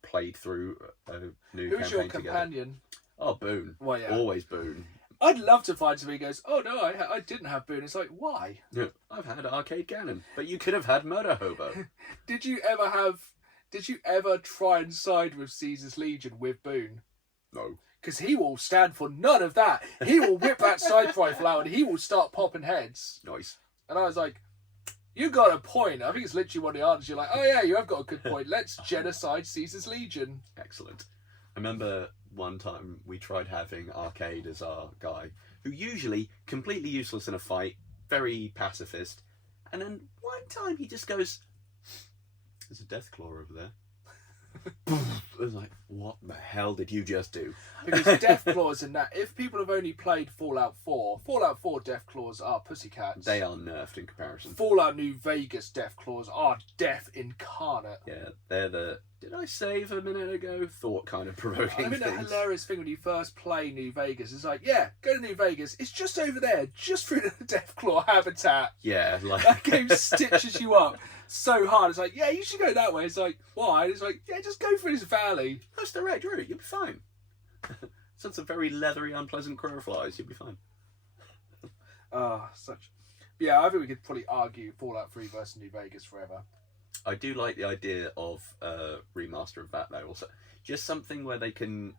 played through a new Who's your campaign together. companion? Oh, Boone. Well, yeah. Always Boone. I'd love to find somebody who goes, oh no, I didn't have Boone. It's like, why? Yeah, I've had Arcade Gannon, but you could have had Murder Hobo. Did you ever try and side with Caesar's Legion with Boone? No. Because he will stand for none of that. He will whip that sniper rifle out and he will start popping heads. Nice. And I was like, you got a point. I think it's literally one of the answers. You're like, oh yeah, you have got a good point. Let's genocide Caesar's Legion. Excellent. I remember one time we tried having Arcade as our guy, who usually completely useless in a fight, very pacifist, and then one time he just goes, "There's a Deathclaw over there." I was like, what the hell did you just do? Because Deathclaws in that, if people have only played Fallout 4 Deathclaws are pussycats. They are nerfed in comparison. Fallout New Vegas Deathclaws are death incarnate. Yeah, they're the "did I save a minute ago?" thought kind of provoking I mean, the things. hilarious thing when you first play New Vegas is like, yeah, go to New Vegas. It's just over there, just through the Deathclaw habitat. Yeah, like That game stitches you up so hard. It's like, yeah, you should go that way. It's like, why? It's like, yeah, just go through this valley. that's the right route. You'll be fine. Such a very leathery, unpleasant crow flies. You'll be fine. Such. Yeah, I think we could probably argue Fallout 3 versus New Vegas forever. I do like the idea of a remaster of that though. Also, just something where they can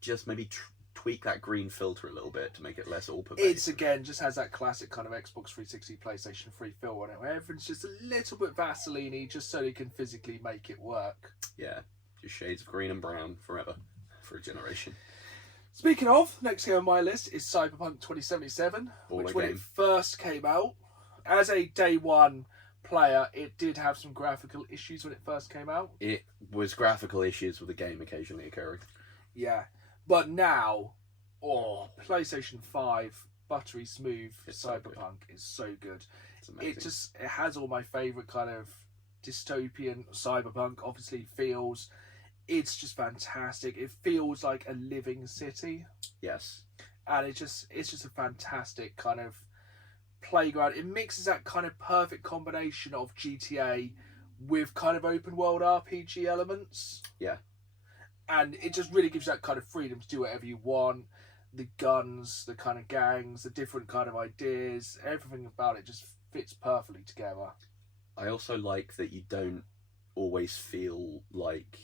just maybe tweak that green filter a little bit to make it less all-pervasive. It's again just has that classic kind of Xbox 360, PlayStation 3 feel on it, where everything's just a little bit Vaseline-y, just so they can physically make it work. Yeah, just shades of green and brown forever for a generation. Speaking of, next game on my list is Cyberpunk 2077, Baller which when game. it first came out, as a day one player, it did have some graphical issues when it first came out. It was graphical issues with the game occasionally occurring. Yeah. But now, PlayStation 5 buttery smooth It's so good. cyberpunk is so good. It's amazing. It has all my favourite kind of dystopian cyberpunk obviously feels. It's just fantastic. It feels like a living city, Yes. and it's just a fantastic kind of playground. It mixes that kind of perfect combination of GTA with kind of open world RPG elements. Yeah. And it just really gives you that kind of freedom to do whatever you want. The guns, the kind of gangs, the different kind of ideas, everything about it just fits perfectly together. I also like that you don't always feel like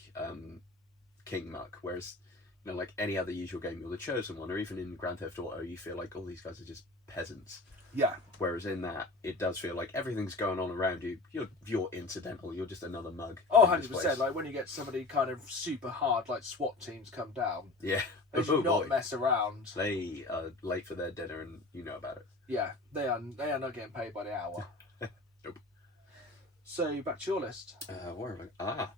King Muck, whereas like any other usual game, you're the chosen one, or even in Grand Theft Auto, you feel like all these guys are just peasants. Yeah. Whereas in that, it does feel like everything's going on around you. You're incidental. You're just another mug. Oh, in this 100%. place. Like when you get somebody kind of super hard, like SWAT teams come down, Yeah. they should not boy. mess around. They are late for their dinner, and you know about it. Yeah, they are not getting paid by the hour. Nope. So back to your list. Where are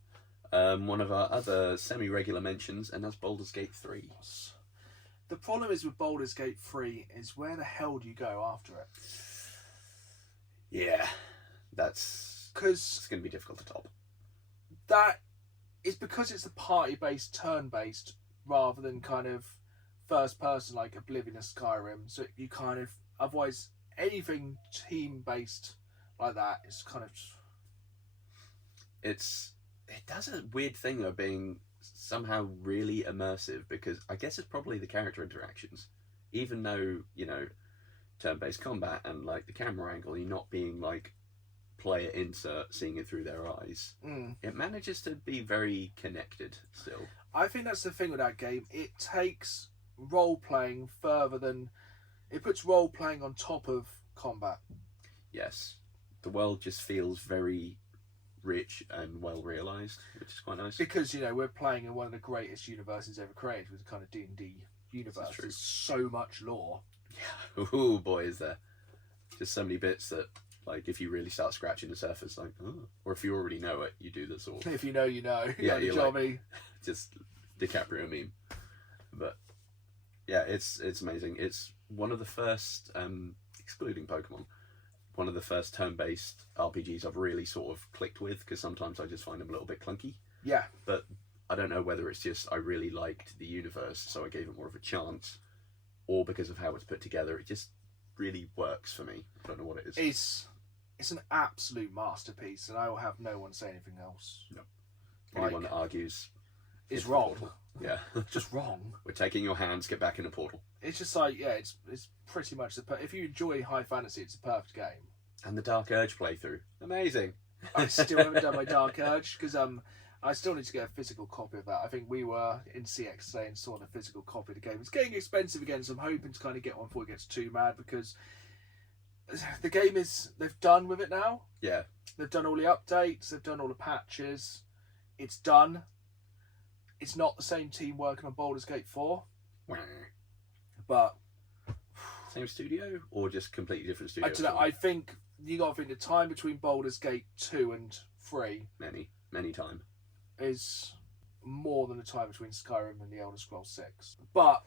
we? One of our other semi-regular mentions, and that's Baldur's Gate 3. The problem is with Baldur's Gate 3 is where the hell do you go after it? Yeah, it's Because going to be difficult to top. that is because it's a party-based, turn-based, rather than kind of first-person like Oblivion or Skyrim. So you kind of otherwise anything team-based like that is kind of It does a weird thing of being somehow really immersive, because I guess it's probably the character interactions, even though turn-based combat and like the camera angle, you're not being like player insert, seeing it through their eyes. It manages to be very connected still. I think that's the thing with that game. It takes role-playing further than it puts role-playing on top of combat. Yes, the world just feels very rich and well realised, which is quite nice. Because we're playing in one of the greatest universes ever created with the kind of D&D universe. true. There's so much lore. Oh boy, is there just so many bits that, like, if you really start scratching the surface, like, oh, or if you already know it, you do the sort of If you know, you know. Yeah, Like you're Johnny. just DiCaprio meme. But yeah, it's amazing. It's one of the first, excluding Pokemon, one of the first turn-based RPGs I've really sort of clicked with, because sometimes I just find them a little bit clunky. Yeah. But I don't know whether it's just I really liked the universe, so I gave it more of a chance, or because of how it's put together, it just really works for me. I don't know what it is. It's an absolute masterpiece, and I will have no one say anything else. No. Anyone Like, that argues is it's wrong. portal. Yeah. Just wrong. We're taking your hands, get back in the portal. It's just like, yeah, it's pretty much if you enjoy high fantasy, it's a perfect game. And the Dark Urge playthrough. Amazing. I still haven't done my Dark Urge because I still need to get a physical copy of that. I think we were in CX today and saw the physical copy of the game. It's getting expensive again, so I'm hoping to kind of get one before it gets too mad, because the game they've done with it now. Yeah. They've done all the updates, they've done all the patches. It's done. It's not the same team working on Baldur's Gate 4, but Same studio, or just completely different I studio? don't know. I think you got to think the time between Baldur's Gate 2 and 3 Many time. is more than the time between Skyrim and the Elder Scrolls 6. But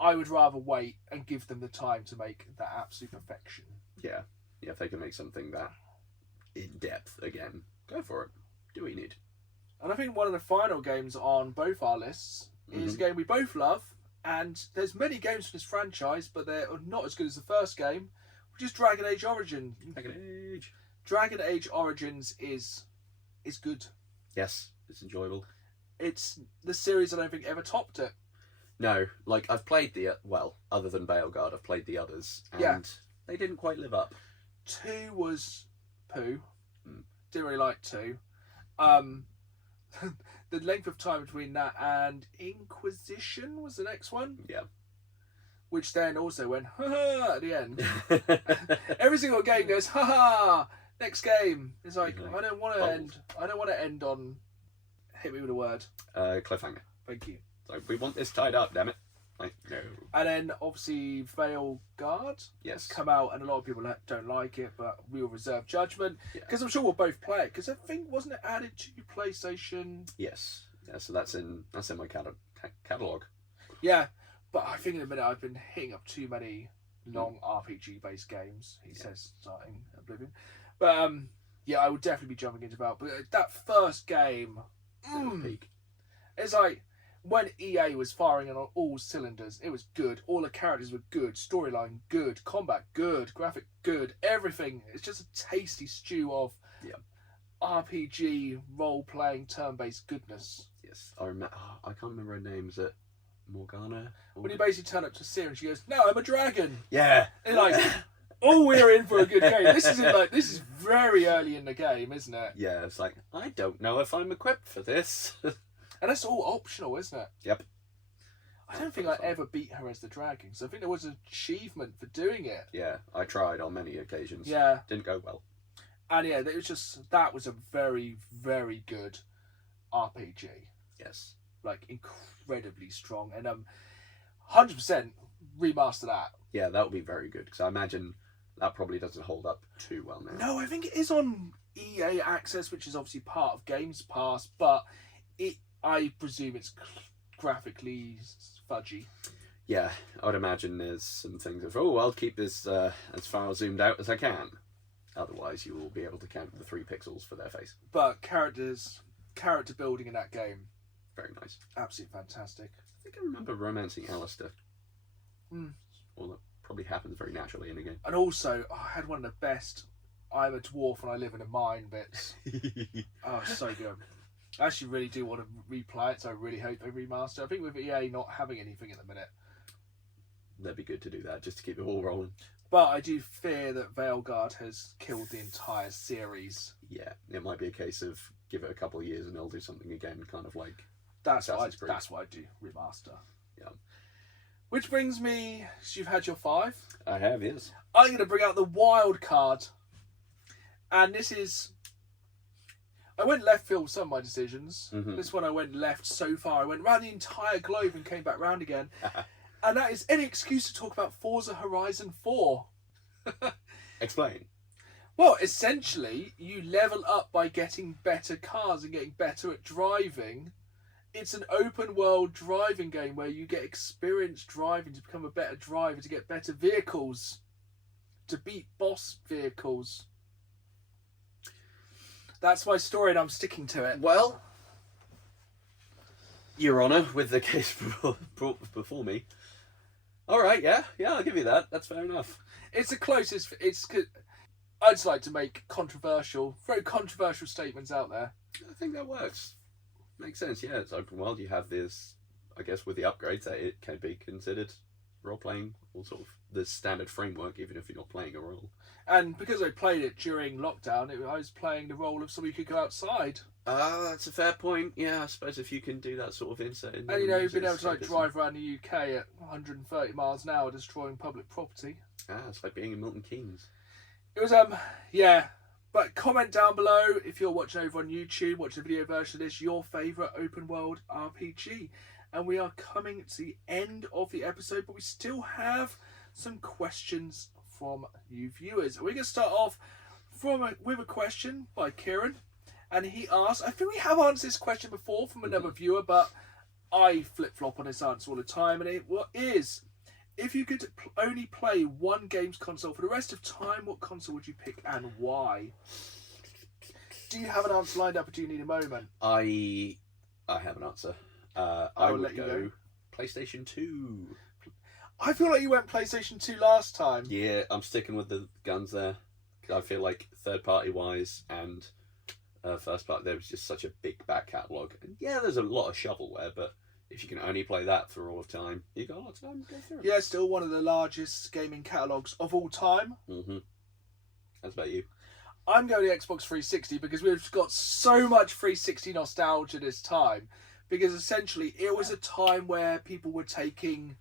I would rather wait and give them the time to make that absolute perfection. Yeah. Yeah, if they can make something that in depth again, go for it. Do what you need. And I think one of the final games on both our lists is a game we both love. And there's many games from this franchise, but they're not as good as the first game, which is Dragon Age Origins. Dragon Age Origins is good. Yes, it's enjoyable. It's the series I don't think ever topped it. No, like I've played other than Baelguard, I've played the others, and they didn't quite live up. 2 was poo. Didn't really like 2. The length of time between that and Inquisition was the next one. Yeah. Which then also went, ha ha, at the end. Every single game goes, ha ha, next game. It's like, I don't want to end on, hit me with a word. Cliffhanger. Thank you. Like, we want this tied up, damn it. Like, no. And then obviously Veilguard has come out, and a lot of people don't like it, but we'll reserve judgment because I'm sure we'll both play it. Because I think wasn't it added to PlayStation? Yes. Yeah. So that's in my catalog. Yeah, but I think in a minute I've been hitting up too many long RPG based games. He says starting Oblivion, but yeah, I would definitely be jumping into Valve. But that first game, Peak. it's like when EA was firing on all cylinders. It was good. All the characters were good. Storyline good. Combat good. Graphic good. Everything. It's just a tasty stew of RPG role playing turn based goodness. Yes, I can't remember her name. Is it Morgana? When you basically turn up to Ciri and she goes, "No, I'm a dragon." Yeah. And like, oh, we're in for a good game. This is very early in the game, isn't it? Yeah, it's like, I don't know if I'm equipped for this. And that's all optional, isn't it? Yep. I don't think I ever beat her as the dragon, so I think there was an achievement for doing it. Yeah, I tried on many occasions. Yeah. Didn't go well. And yeah, that was a very, very good RPG. Yes. Like, incredibly strong. And 100% remaster that. Yeah, that would be very good, because I imagine that probably doesn't hold up too well now. No, I think it is on EA Access, which is obviously part of Games Pass, but I presume it's graphically fudgy. Yeah, I would imagine there's some things of, I'll keep this as far zoomed out as I can. Otherwise, you will be able to count the 3 pixels for their face. But character building in that game, very nice. Absolutely fantastic. I think I remember romancing Alistair. Mm. Well, that probably happens very naturally in a game. And also, I had one of the best I'm a dwarf and I live in a mine bits. Oh, so good. I actually really do want to replay it, so I really hope they remaster. I think with EA not having anything at the minute, that'd be good to do that, just to keep it all rolling. But I do fear that Veilguard has killed the entire series. Yeah, it might be a case of give it a couple of years and they'll do something again, kind of like that's what I do, remaster. Yeah. Which brings me, so you've had your 5. I have, yes. I'm going to bring out the wild card. And this is... I went left field with some of my decisions. Mm-hmm. This one I went left so far. I went around the entire globe and came back round again. And that is any excuse to talk about Forza Horizon 4. Explain. Well, essentially, you level up by getting better cars and getting better at driving. It's an open world driving game where you get experience driving to become a better driver, to get better vehicles, to beat boss vehicles. That's my story and I'm sticking to it. Well, Your Honour, with the case brought before me. All right, yeah, I'll give you that. That's fair enough. It's the closest. I'd just like to make very controversial statements out there. I think that works. Makes sense, yeah. It's open world. You have this, I guess, with the upgrades, that it can be considered role-playing, or sort of the standard framework, even if you're not playing a role. And because I played it during lockdown, I was playing the role of somebody who could go outside. That's a fair point. Yeah, I suppose if you can do that sort of insert in there. And being able to drive around the UK at 130 miles an hour destroying public property. It's like being in Milton Keynes. It was, yeah. But comment down below if you're watching over on YouTube, watching the video version of this, your favourite open world RPG. And we are coming to the end of the episode, but we still have some questions from you viewers. We're going to start off with a question by Kieran. And he asked, I think we have answered this question before from another viewer, but I flip-flop on this answer all the time. And it is, if you could only play one games console for the rest of time, what console would you pick and why? Do you have an answer lined up or do you need a moment? I have an answer. I would go PlayStation 2. I feel like you went PlayStation 2 last time. Yeah, I'm sticking with the guns there. I feel like third-party wise and first part, there was just such a big back catalogue. And yeah, there's a lot of shovelware, but if you can only play that for all of time, you got a lot of time to go through. Yeah, still one of the largest gaming catalogues of all time. Mm-hmm. How's about you? I'm going to Xbox 360 because we've got so much 360 nostalgia this time. Because essentially, it was a time where people were taking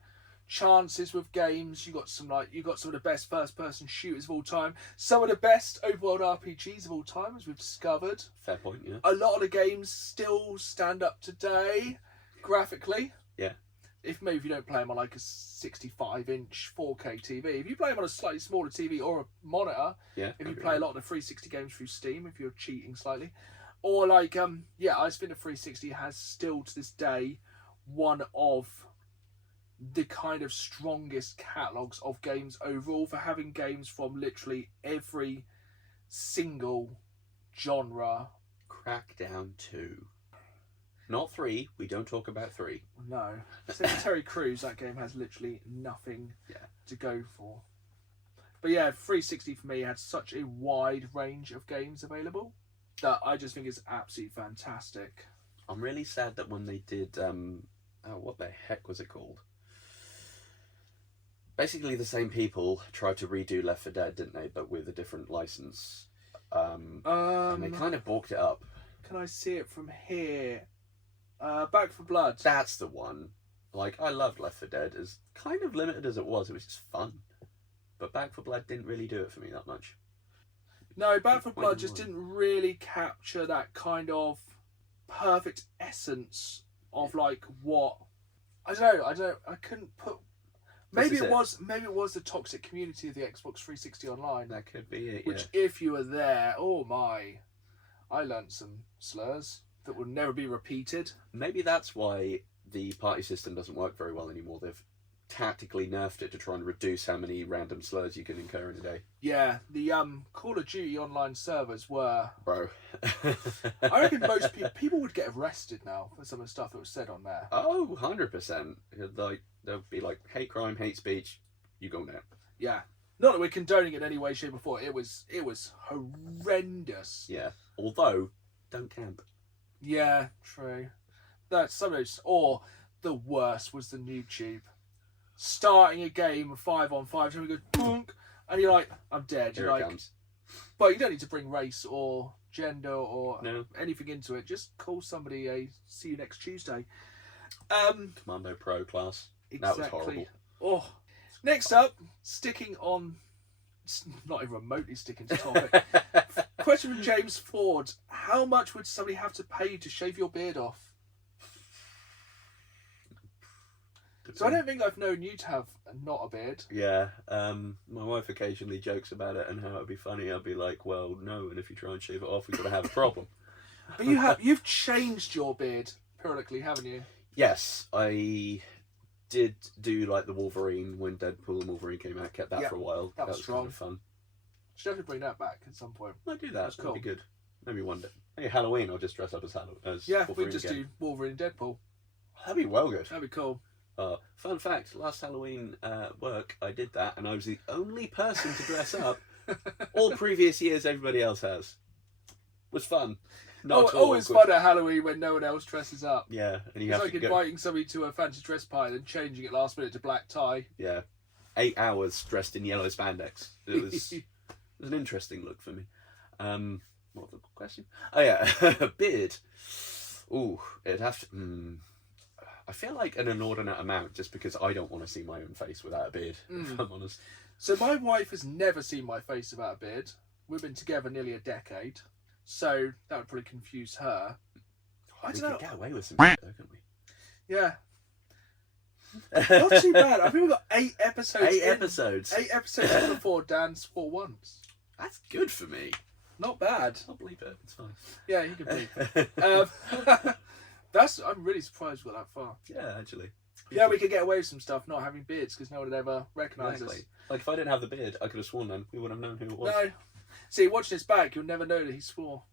chances with games. You got some of the best first-person shooters of all time. Some of the best open-world RPGs of all time, as we've discovered. Fair point, yeah. A lot of the games still stand up today, graphically. Yeah. If maybe you don't play them on like a 65-inch 4K TV. If you play them on a slightly smaller TV or a monitor, if you play a lot of the 360 games through Steam, if you're cheating slightly. Or like, I just think the 360 has still to this day one of the kind of strongest catalogues of games overall, for having games from literally every single genre. Crackdown 2. Not 3. We don't talk about 3. No. Since Terry Crews, that game has literally nothing to go for. But yeah, 360 for me had such a wide range of games available that I just think is absolutely fantastic. I'm really sad that when they did, what the heck was it called? Basically, the same people tried to redo Left 4 Dead, didn't they? But with a different license. And they kind of balked it up. Can I see it from here? Back 4 Blood. That's the one. Like, I loved Left 4 Dead, as kind of limited as it was just fun. But Back 4 Blood didn't really do it for me that much. No, Back 4 Blood just didn't really capture that kind of perfect essence of like what I don't know. I couldn't put. Maybe it was the toxic community of the Xbox 360 Online. That could be it. Which, if you were there, oh my, I learnt some slurs that will never be repeated. Maybe that's why the party system doesn't work very well anymore. They've tactically nerfed it to try and reduce how many random slurs you can incur in a day. Yeah, the Call of Duty Online servers were... Bro. I reckon most people would get arrested now for some of the stuff that was said on there. Oh, 100%. Like, they'll be like, hate crime, hate speech, you go now. Yeah. Not that we're condoning it in any way, shape or form. It was horrendous. Yeah. Although, don't camp. Yeah, true. That's some of those... Or the worst was the noob tube. Starting a game of 5-on-5, so we go boonk, and you're like, I'm dead. Here You're it like, comes. but you don't need to bring race or gender or No. anything into it. Just call somebody a see you next Tuesday. Commando Pro class. Exactly. That was horrible. Oh, next up, sticking on, not even remotely sticking to topic. Question from James Ford: how much would somebody have to pay you to shave your beard off? So I don't think I've known you to have not a beard. Yeah, my wife occasionally jokes about it and how it'd be funny. I'd be like, well, no, and if you try and shave it off, we're going to have a problem. But you've changed your beard periodically, haven't you? Yes, I did do like the Wolverine when Deadpool and Wolverine came out. Kept that for a while. That was strong. Kind of fun. Should have to bring that back at some point. I'd do that. That'd cool. be good. Maybe one day. Maybe Halloween, I'll just dress up as yeah, Wolverine we just again. do Wolverine and Deadpool. That'd be well good. That'd be cool. Fun fact, last Halloween work, I did that, and I was the only person to dress up. All previous years, everybody else has. Was fun. Always fun at Halloween when no one else dresses up. Yeah, and you it's have like to inviting somebody to a fancy dress party and changing it last minute to black tie. Yeah, 8 hours dressed in yellow spandex. It was an interesting look for me. What was the question? Oh yeah, beard. Ooh, it'd have to. I feel like an inordinate amount just because I don't want to see my own face without a beard, if I'm honest. So my wife has never seen my face without a beard. We've been together nearly a decade, so that would probably confuse her. I don't know. We could get away with some shit though, couldn't we? Yeah. Not too bad. I think we've got 8 episodes. 8 episodes. 8 episodes in before Dan's 4 once. That's good for me. Not bad. I'll believe it. It's fine. Yeah, you can believe it. I'm really surprised we got that far. Yeah, actually. Yeah, we could get away with some stuff not having beards because no one would ever recognise us. Like, if I didn't have the beard, I could have sworn then. We wouldn't have known who it was. No. See, watching this back, you'll never know that he swore.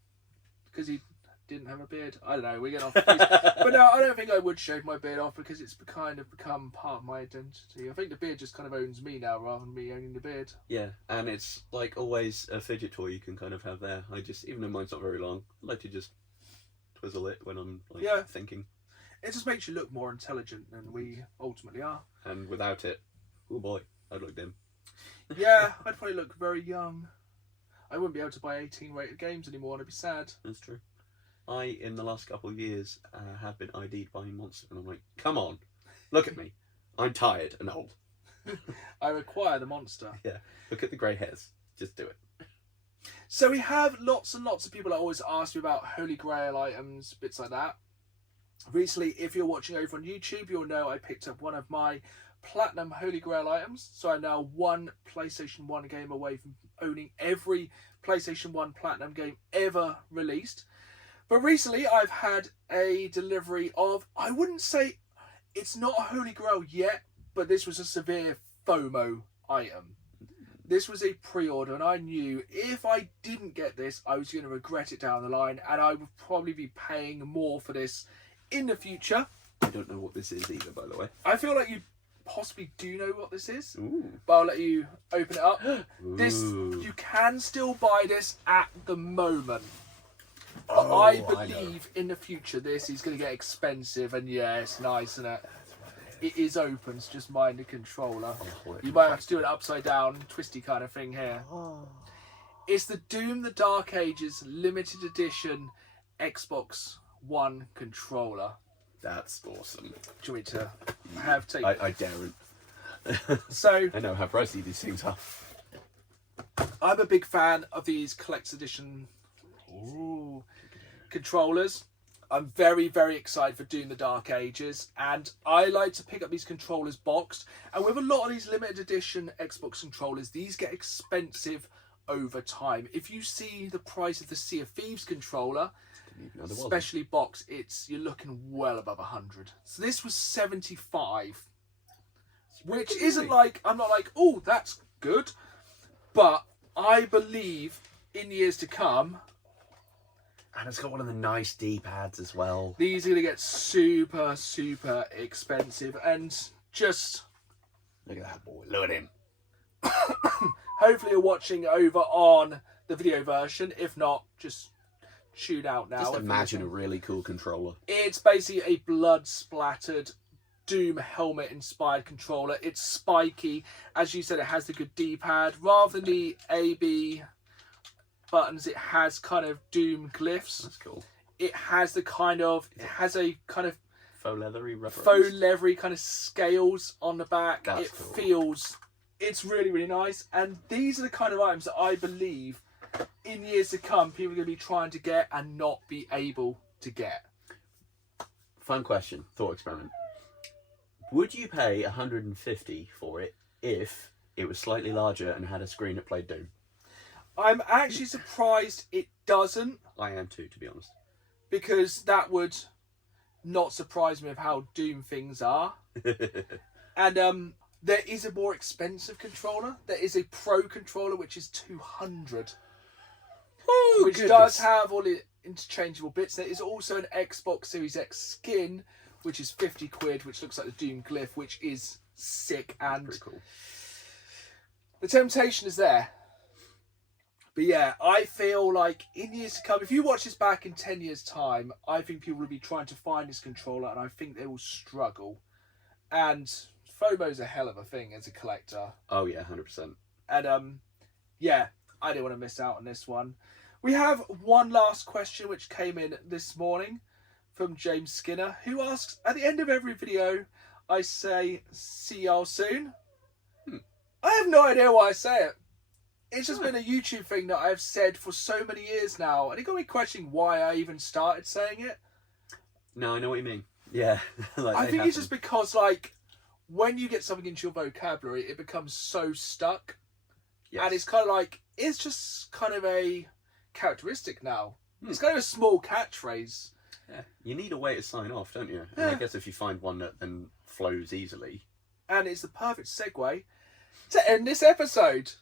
Because he didn't have a beard. I don't know, we're getting off the piece. But no, I don't think I would shave my beard off because it's kind of become part of my identity. I think the beard just kind of owns me now rather than me owning the beard. Yeah, and it's like always a fidget toy you can kind of have there. Even though mine's not very long, I like to just twizzle it when I'm thinking. It just makes you look more intelligent than we ultimately are. And without it, oh boy, I'd look dim. Yeah, I'd probably look very young. I wouldn't be able to buy 18 rated games anymore and I'd be sad. That's true. In the last couple of years, have been ID'd by Monster, and I'm like, come on, look at me. I'm tired and old. I require the monster. Yeah, look at the grey hairs. Just do it. So we have lots and lots of people that always ask me about Holy Grail items, bits like that. Recently, if you're watching over on YouTube, you'll know I picked up one of my Platinum Holy Grail items. So I'm now 1 PlayStation 1 game away from owning every PlayStation 1 Platinum game ever released. But recently, I've had a delivery of, I wouldn't say it's not a Holy Grail yet, but this was a severe FOMO item. This was a pre-order, and I knew if I didn't get this, I was going to regret it down the line, and I would probably be paying more for this in the future. I don't know what this is either, by the way. I feel like you possibly do know what this is, Ooh. but I'll let you open it up. This, Ooh. you can still buy this at the moment. But Oh, I I know. believe in the future this is going to get expensive, and yeah, it's nice, isn't it? It is open, so just mind the controller. You might have to do an upside down, twisty kind of thing here. It's the Doom the Dark Ages limited edition Xbox One controller. That's awesome. Do you want me to have take? I daren't. So I know how pricey these things are. I'm a big fan of these collector's edition controllers. I'm very, very excited for Doom the Dark Ages, and I like to pick up these controllers boxed. And with a lot of these limited edition Xbox controllers, these get expensive over time. If you see the price of the Sea of Thieves controller, especially boxed, you're looking well above 100. So this was 75, which isn't like, I'm not like, oh, that's good, but I believe in years to come, and it's got one of the nice D-pads as well. these are going to get super, super expensive. And just Look at that boy. Look at him. hopefully you're watching over on the video version. If not, just tune out now. Just imagine a really cool controller. It's basically a blood-splattered Doom helmet-inspired controller. It's spiky. As you said, it has the good D-pad. Rather than the A-B buttons, it has kind of Doom glyphs. That's cool. It has a kind of Faux leathery rubber. faux leathery kind of scales on the back. That's cool. It's really, really nice. And these are the kind of items that I believe in years to come people are going to be trying to get and not be able to get. Fun question. Thought experiment. Would you pay 150 for it if it was slightly larger and had a screen that played Doom? I'm actually surprised it doesn't, I am too, to be honest. because that would not surprise me of how Doom things are. And there is a more expensive controller. There is a Pro controller, which is 200, which does have all the interchangeable bits. There is also an Xbox Series X skin, which is 50 quid, which looks like the Doom glyph, which is sick. And Pretty cool. the temptation is there. But yeah, I feel like in years to come, if you watch this back in 10 years' time, I think people will be trying to find this controller, and I think they will struggle. And FOMO's a hell of a thing as a collector. Oh yeah, 100%. And yeah, I didn't want to miss out on this one. We have one last question which came in this morning from James Skinner, who asks, at the end of every video, I say, see y'all soon. I have no idea why I say it. It's just been a YouTube thing that I've said for so many years now, and it got me questioning why I even started saying it. No, I know what you mean. Yeah. Like, I think it's just because, like, when you get something into your vocabulary, it becomes so stuck. Yes. And it's kind of like, it's just kind of a characteristic now. It's kind of a small catchphrase. Yeah. You need a way to sign off, don't you? And I guess if you find one that then flows easily. And it's the perfect segue to end this episode.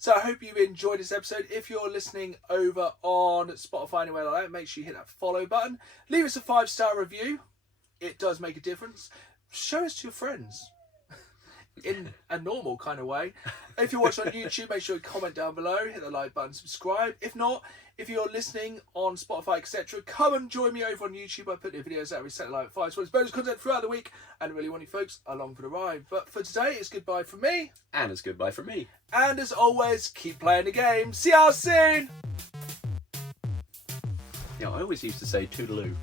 So I hope you enjoyed this episode. If you're listening over on Spotify, anywhere like that, make sure you hit that follow button. Leave us a 5-star review. It does make a difference. Show us to your friends in a normal kind of way. If you're watching on YouTube, make sure you comment down below, hit the like button, subscribe. If not, if you're listening on Spotify, etc., come and join me over on YouTube. I put new videos out every Saturday night at 5, so it's bonus content throughout the week, and I really want you folks along for the ride. But for today, it's goodbye from me. And it's goodbye from me. And as always, keep playing the game. See y'all soon! Yeah, I always used to say toodaloo.